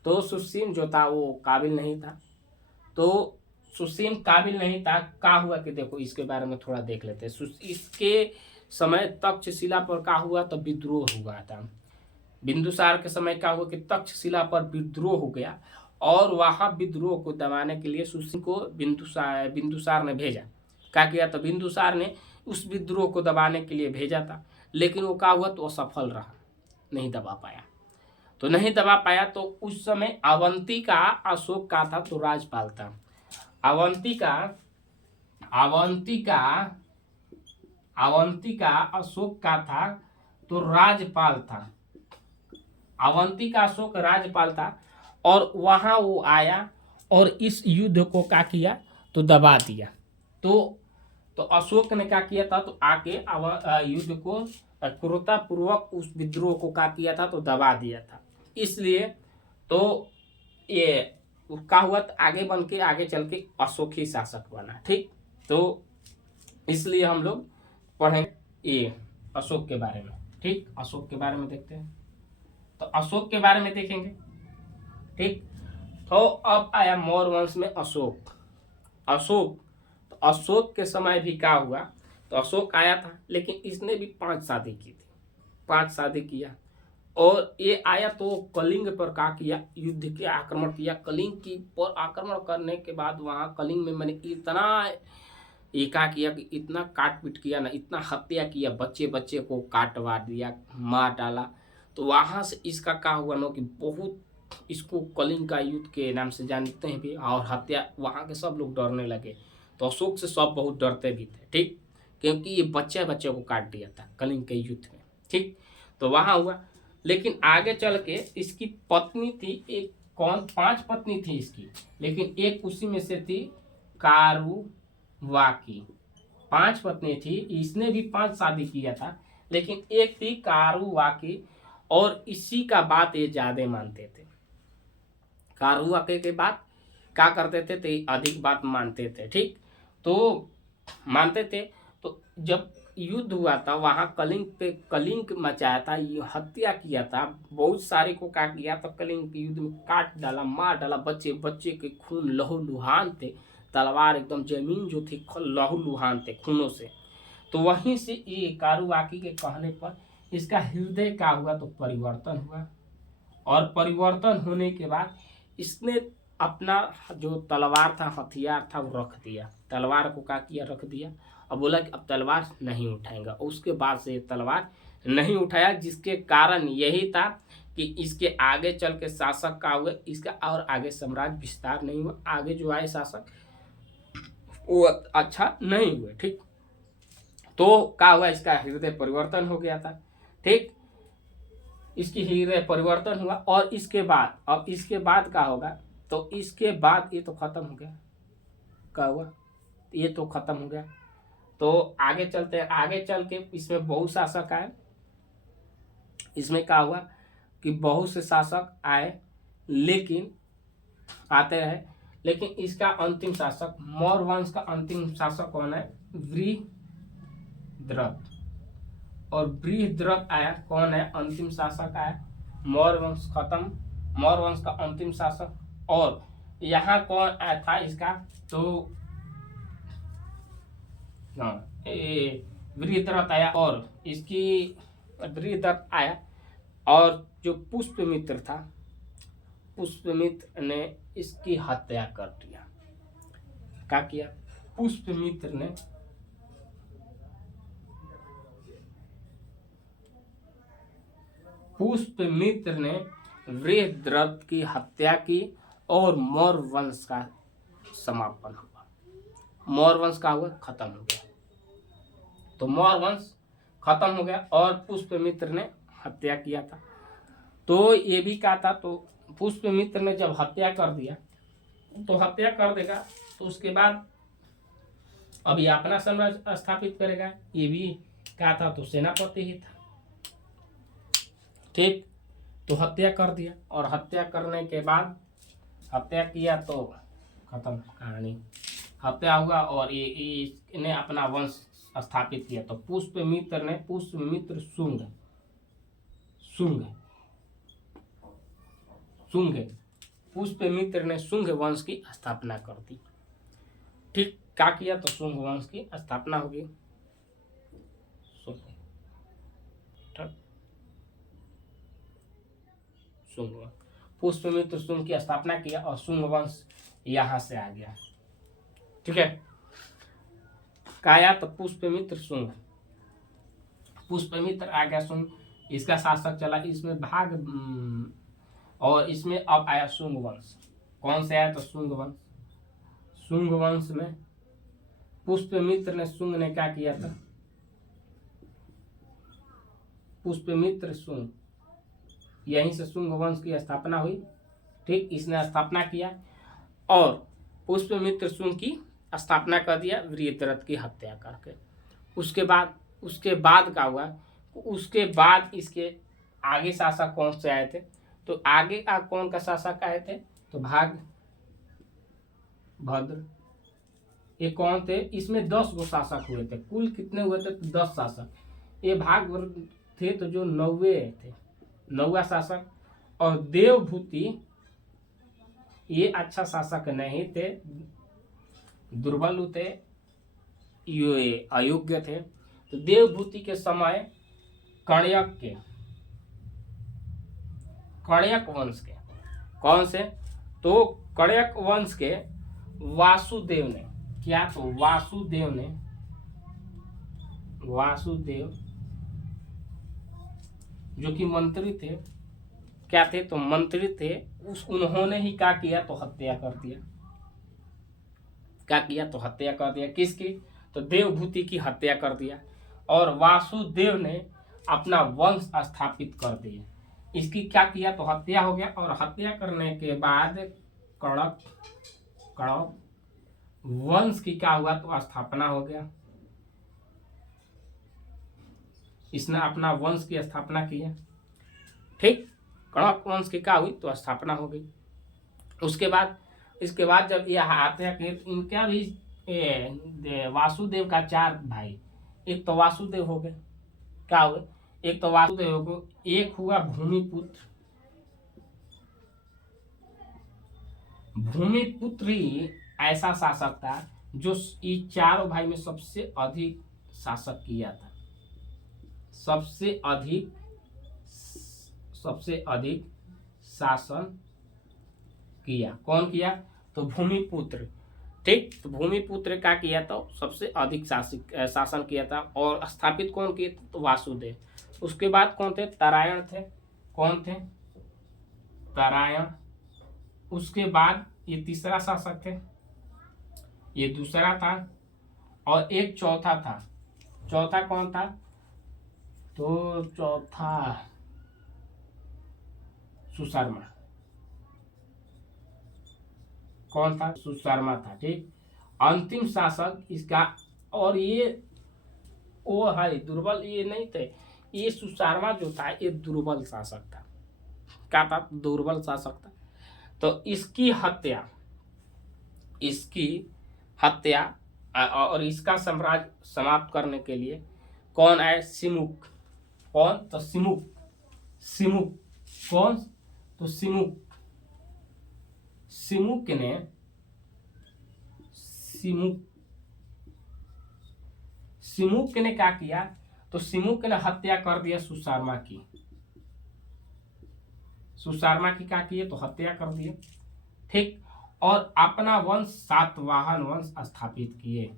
तो सुसीम जो था वो काबिल नहीं था, तो सुसीम काबिल नहीं था, क्या हुआ कि देखो इसके बारे में थोड़ा देख लेते हैं। इसके समय तक्षशिला पर क्या हुआ, तो विद्रोह हुआ था। बिंदुसार के समय क्या हुआ कि तक्षशिला पर विद्रोह हो गया, और वहां विद्रोह को दबाने के लिए सुसीम को बिंदुसार ने भेजा। क्या किया, तो बिंदुसार ने उस विद्रोह को दबाने के लिए भेजा था, लेकिन वो क्या हुआ, तो असफल रहा, नहीं दबा पाया। तो नहीं दबा पाया, तो उस समय अवंती का अशोक का था, तो राजपाल था। अवंती का अशोक का था, तो राजपाल था। अवंती का अशोक राजपाल था, और वहां वो आया और इस युद्ध को क्या किया, तो दबा दिया। तो अशोक ने क्या किया था, तो आके युद्ध को क्रूरतापूर्वक उस विद्रोह को क्या किया था, तो दबा दिया था। इसलिए तो ये क्या हुआ, आगे बन के आगे चल के अशोक ही शासक बना। ठीक, तो इसलिए हम लोग पढ़ेंगे ये अशोक के बारे में। ठीक, अशोक के बारे में देखते हैं, तो अशोक के बारे में देखेंगे। ठीक, तो अब आया मौर्य वंश में अशोक। तो अशोक के समय भी क्या हुआ, तो अशोक आया था, लेकिन इसने भी 5 शादी की थी, 5 शादी किया, और ये आया तो कलिंग पर क्या किया, युद्ध के आक्रमण किया। कलिंग की पर आक्रमण करने के बाद वहाँ कलिंग में मैंने इतना ये क्या किया कि इतना काट पीट किया ना, इतना हत्या किया, बच्चे बच्चे को काटवा दिया, मार डाला। तो वहां से इसका क्या हुआ ना कि बहुत इसको कलिंग का युद्ध के नाम से जानते हैं भी, और हत्या वहां के सब लोग डरने लगे। तो अशोक से सब बहुत डरते भी थे, ठीक, क्योंकि ये बच्चे बच्चे को काट दिया था कलिंग के युद्ध में, ठीक। तो वहां हुआ, लेकिन आगे चल के इसकी पत्नी थी एक, कौन, 5 पत्नी थी इसकी, लेकिन एक उसी में से थी कारुवाकी। 5 पत्नी थी, इसने भी 5 शादी किया था, लेकिन एक थी कारुवाकी, और इसी का बात ये ज्यादा मानते थे। कारुवाकी के बात क्या करते थे, तो अधिक बात मानते थे, ठीक। तो मानते थे। तो जब युद्ध हुआ था वहां कलिंग पे कलिंग मचाया था, ये हत्या किया था, बहुत सारे को क्या किया तो कलिंग के युद्ध में काट डाला, मार डाला, बच्चे बच्चे के खून लहू लुहान थे, तलवार एकदम जमीन जो थी लहू लुहान थे खूनों से। तो वहीं से ये कारुवाकी के कहने पर इसका हृदय क्या हुआ तो परिवर्तन हुआ, और परिवर्तन होने के बाद इसने अपना जो तलवार था, हथियार था, वो रख दिया, तलवार को क्या किया, रख दिया, और बोला कि अब तलवार नहीं उठाएगा। उसके बाद से तलवार नहीं उठाया, जिसके कारण यही था कि इसके आगे चल के शासक का हुआ, इसका और आगे साम्राज्य विस्तार नहीं हुआ, आगे जो आए शासक वो अच्छा नहीं हुए, ठीक। तो क्या हुआ, इसका हृदय परिवर्तन हो गया था, ठीक, इसकी हृदय परिवर्तन हुआ। और इसके बाद, अब इसके बाद क्या होगा, तो इसके बाद ये तो खत्म हो गया, क्या हुआ, ये तो खत्म हो गया। तो आगे चलते हैं, आगे चल के इसमें बहुत शासक आए, इसमें क्या हुआ कि बहुत से शासक आए, लेकिन आते रहे, लेकिन इसका अंतिम शासक, मौर्य वंश का अंतिम शासक कौन है, वृहद्रथ। और वृहद्रथ आया, कौन है अंतिम शासक आया, मौर्य वंश खत्म, मौर्य वंश का अंतिम शासक। और यहाँ कौन आया था इसका, तो वृहद्रथ आया, और इसकी वृहद्रथ आया, और जो पुष्यमित्र था, पुष्यमित्र ने इसकी हत्या कर दिया। क्या किया, पुष्यमित्र ने वृहद्रथ की हत्या की, और मौर्य वंश का समापन हुआ, मौर्य वंश का हुआ, खत्म हो गया। तो मौर्य वंश खत्म हो गया, और पुष्यमित्र ने हत्या किया था। तो ये भी क्या था, तो पुष्यमित्र ने जब हत्या कर दिया, तो हत्या कर देगा, तो उसके बाद अब ये अपना साम्राज्य स्थापित करेगा, ये भी क्या था, तो सेनापति ही था, ठीक। तो हत्या कर दिया, और हत्या करने के बाद, हत्या किया तो खत्म कहानी, हत्या हुआ, और ये इसने अपना वंश स्थापित किया। तो पुष्यमित्र शुंग पुष्यमित्र ने शुंग वंश की स्थापना कर दी, ठीक। क्या किया, तो शुंग वंश की स्थापना होगी, पुष्यमित्र शुंग की स्थापना किया, और शुंग वंश यहां से आ गया, ठीक है। काया तो पुष्यमित्र शुंग, पुष्यमित्र आ गया, शुंग इसका शासक चला, इसमें भाग, और इसमें अब आया शुंग वंश। कौन से आया, तो शुंग वंश। शुंग वंश में पुष्यमित्र ने, शुंग ने क्या किया था, पुष्यमित्र शुंग, यहीं से शुंग वंश की स्थापना हुई, ठीक। इसने स्थापना किया, और पुष्यमित्र शुंग की स्थापना कर दिया वृहद्रथ की हत्या करके। उसके बाद क्या हुआ, उसके बाद इसके आगे शासक कौन से आए थे, तो आगे का कौन का शासक आए थे, तो भागभद्र। ये कौन थे, इसमें 10 गो शासक हुए थे, कुल कितने हुए थे, तो 10 शासक। ये भागभद्र थे, तो जो 9वां शासक। और देवभूति ये अच्छा शासक नहीं थे, दुर्बल थे, ये अयोग्य थे। तो देवभूति के समय कण्यक वंश के, कौन से, तो कण्यक वंश के वासुदेव ने, क्या, तो वासुदेव जो कि मंत्री थे, क्या थे तो मंत्री थे, उन्होंने ही क्या किया तो हत्या कर दिया। क्या किया तो हत्या कर दिया, किसकी तो देवभूति की हत्या कर दिया। और वासुदेव ने अपना वंश स्थापित कर दिया। इसकी क्या किया तो हत्या हो गया, और हत्या करने के बाद कड़क कड़क वंश की क्या हुआ तो स्थापना हो गया। इसने अपना वंश की स्थापना किया, ठीक। कड़क वंश की क्या हुई तो स्थापना हो गई। इसके बाद जब यह आते हैं कि इनका भी वासुदेव का 4 भाई, एक तो वासुदेव हो गए, क्या हुए एक तो वासुदेव हो गए, एक हुआ भूमिपुत्र। भूमिपुत्र ही ऐसा शासक था जो ये चारों भाई में सबसे अधिक शासक किया था, सबसे अधिक शासन किया। कौन किया तो भूमिपुत्र, ठीक। तो भूमिपुत्र का किया तो सबसे अधिक शासन किया था। और स्थापित कौन किए तो वासुदेव। उसके बाद कौन थे तारायण थे, कौन थे तारायण। उसके बाद ये तीसरा शासक थे, ये दूसरा था, और एक चौथा था। चौथा कौन था तो चौथा सुशर्मा। कौन था सुशर्मा था, ठीक। अंतिम शासक इसका, और ये वो है दुर्बल, ये नहीं थे, ये सुशर्मा जो था ये दुर्बल शासक था। क्या था दुर्बल शासक था। तो इसकी हत्या और इसका साम्राज्य समाप्त करने के लिए कौन आए सिमुक। कौन तो सिमुक कौन तो सिमुक ने क्या किया तो सिमुक ने हत्या कर दिया सुशर्मा की। सुशर्मा की क्या किए तो हत्या कर दिए, ठीक। और अपना वंश सातवाहन वंश स्थापित किए।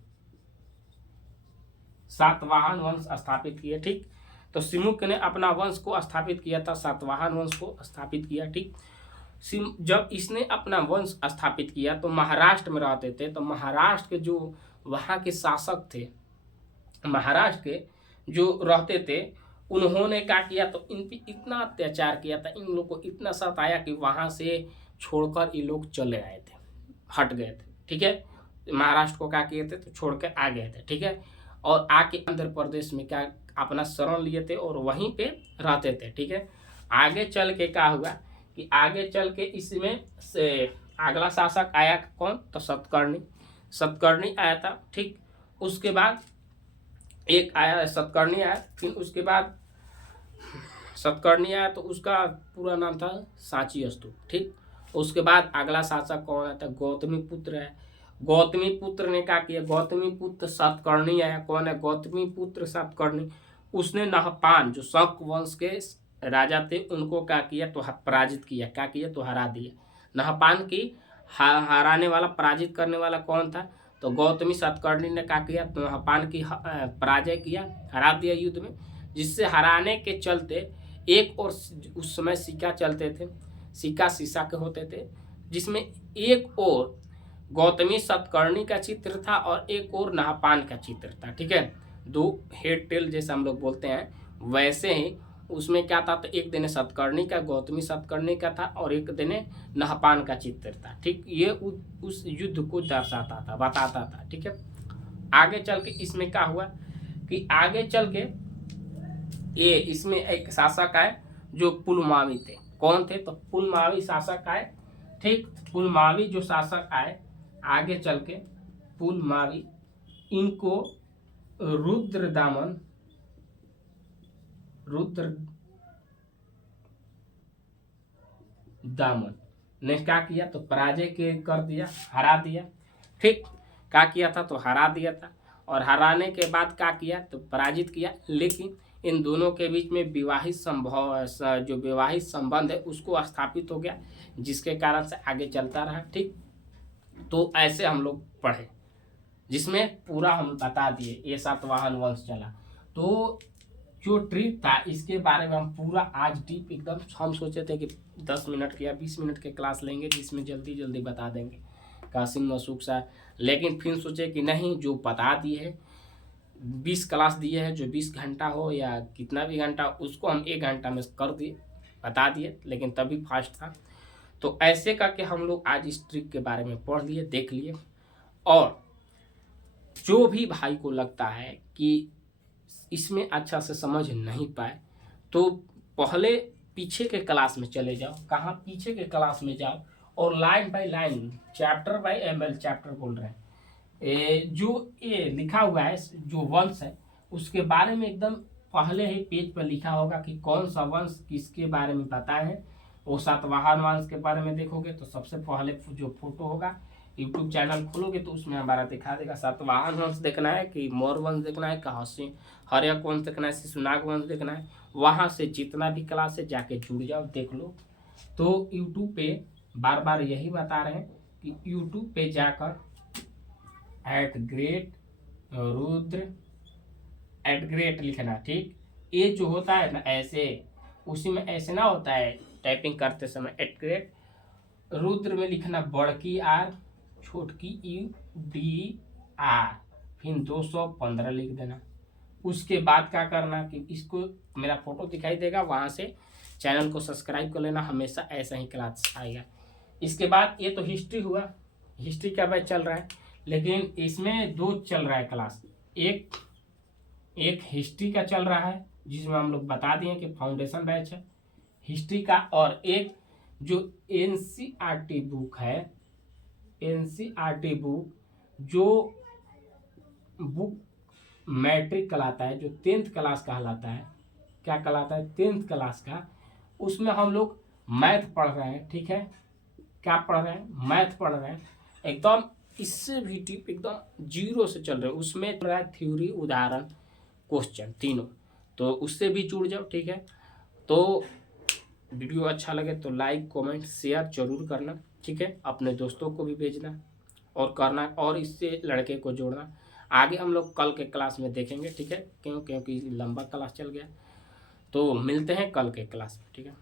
सातवाहन वंश स्थापित किए, ठीक। तो सिमुक ने अपना वंश को स्थापित किया था, सातवाहन वंश को स्थापित किया, ठीक। जब इसने अपना वंश स्थापित किया तो महाराष्ट्र में रहते थे। तो महाराष्ट्र के जो वहाँ के शासक थे, महाराष्ट्र के जो रहते थे, उन्होंने क्या किया तो इन पे इतना अत्याचार किया था, इन लोग को इतना सताया कि वहाँ से छोड़कर ये लोग चले आए थे, हट गए थे, ठीक है। महाराष्ट्र को क्या किए थे तो छोड़ के आ गए थे, ठीक है। और आके आंध्र प्रदेश में क्या अपना शरण लिए थे और वहीं पे रहते थे, ठीक है। आगे चल के क्या हुआ कि आगे चल के इसमें से अगला शासक आया कौन तो सतकर्णी आया था, ठीक। उसके बाद एक आया सतकर्णी आया, फिर उसके बाद सतकर्णी आया तो उसका पूरा नाम था सांची स्तूप, ठीक। उसके बाद अगला शासक कौन आया था गौतमीपुत्र है। गौतमीपुत्र ने क्या किया, गौतमीपुत्र सतकर्णी आया। कौन है गौतमीपुत्र सतकर्णी। उसने नहपान जो शक वंश के राजा थे उनको क्या किया तो पराजित किया, क्या किया तो हरा दिया। नहपान की हराने वाला पराजित करने वाला कौन था तो गौतमी सतकर्णी ने क्या किया तो नहपान की पराजय किया, हरा दिया युद्ध में। जिससे हराने के चलते एक और उस समय सिक्का चलते थे, सिक्का शीशा के होते थे, जिसमें एक और गौतमी सतकर्णी का चित्र था और एक और नहपान का चित्र था, ठीक है। दो हेड टेल जैसे हम लोग बोलते हैं वैसे ही उसमें क्या था तो एक दिन सतकर्णी का गौतमी सतकर्णी का था और एक दिन नहपान का चित्र था, ठीक। ये उस युद्ध को दर्शाता था, बताता था, ठीक है। आगे चल के इसमें क्या हुआ कि आगे चल के ये इसमें एक शासक आए जो पुलमावी थे। कौन थे तो पुलमावी शासक आए, ठीक। पुलमावी जो शासक आए आगे चल के पुलमावी, इनको रुद्रदामन ने क्या किया तो पराजय के कर दिया, हरा दिया, ठीक। क्या किया था तो हरा दिया था, और हराने के बाद क्या किया तो पराजित किया। लेकिन इन दोनों के बीच में विवाहित संबंध है उसको स्थापित हो गया, जिसके कारण से आगे चलता रहा, ठीक। तो ऐसे हम लोग पढ़े जिसमें पूरा हम बता दिए ये सातवाहन वंश चला। तो जो ट्रिक था इसके बारे में हम पूरा आज डीप एकदम, हम सोचे थे कि 10 मिनट के या 20 मिनट के क्लास लेंगे जिसमें जल्दी जल्दी बता देंगे कासिम मसूक सा, लेकिन फिर सोचे कि नहीं, जो बता दिए है 20 क्लास दिए हैं, जो 20 घंटा हो या कितना भी घंटा, उसको हम 1 घंटा में कर दिए, बता दिए, लेकिन तभी फास्ट था। तो ऐसे करके हम लोग आज इस ट्रिक के बारे में पढ़ लिए, देख लिए। और जो भी भाई को लगता है कि इसमें अच्छा से समझ नहीं पाए तो पहले पीछे के क्लास में चले जाओ। कहाँ? पीछे के क्लास में जाओ और line by line, chapter by ML chapter बोल रहे हैं, जो ये लिखा हुआ है, जो वंश है उसके बारे में एकदम पहले ही पेज पर लिखा होगा कि कौन सा वंश किसके बारे में पता है। वो सातवाहन वंश के बारे में देखोगे तो सबसे पहले जो फोटो होगा, यूट्यूब चैनल खोलोगे तो उसमें हमारा दिखा देगा सातवाहन वंश देखना है कि मौर्य वंश देखना है, कि हर्यक वंश देखना है, शिशुनाग वंश देखना है। वहाँ से जितना भी क्लास है जाके जुड़ जाओ, देख लो। तो यूट्यूब पे बार बार यही बता रहे हैं कि यूट्यूब पे जाकर @रुद्र लिखना, ठीक। ये जो होता है ना ऐसे, उसी में ऐसे ना होता है टाइपिंग करते समय, @रुद्र में लिखना बड़की आर छोटकी UDR, फिर 215 लिख देना। उसके बाद क्या करना कि इसको, मेरा फोटो दिखाई देगा, वहाँ से चैनल को सब्सक्राइब कर लेना, हमेशा ऐसा ही क्लास आएगा। इसके बाद ये तो हिस्ट्री हुआ, हिस्ट्री का बैच चल रहा है, लेकिन इसमें 2 चल रहा है क्लास। एक हिस्ट्री का चल रहा है जिसमें हम लोग बता दिए कि फाउंडेशन बैच है हिस्ट्री का, और एक जो NCERT बुक है, NCERT बुक, जो बुक मैट्रिक कहलाता है, जो 10th क्लास कहलाता है, क्या कहलाता है, 10th क्लास का, उसमें हम लोग मैथ पढ़ रहे हैं, ठीक है। क्या पढ़ रहे हैं? मैथ पढ़ रहे हैं एकदम, इससे भी डीप एकदम 0 से चल रहे हैं। उसमें रहा है थ्योरी, उदाहरण, क्वेश्चन, तीनों। तो उससे भी जुड़ जाओ, ठीक है। तो वीडियो अच्छा लगे तो लाइक कमेंट शेयर जरूर करना, ठीक है। अपने दोस्तों को भी भेजना और करना, और इससे लड़के को जोड़ना। आगे हम लोग कल के क्लास में देखेंगे, ठीक है, क्योंकि लंबा क्लास चल गया। तो मिलते हैं कल के क्लास में, ठीक है।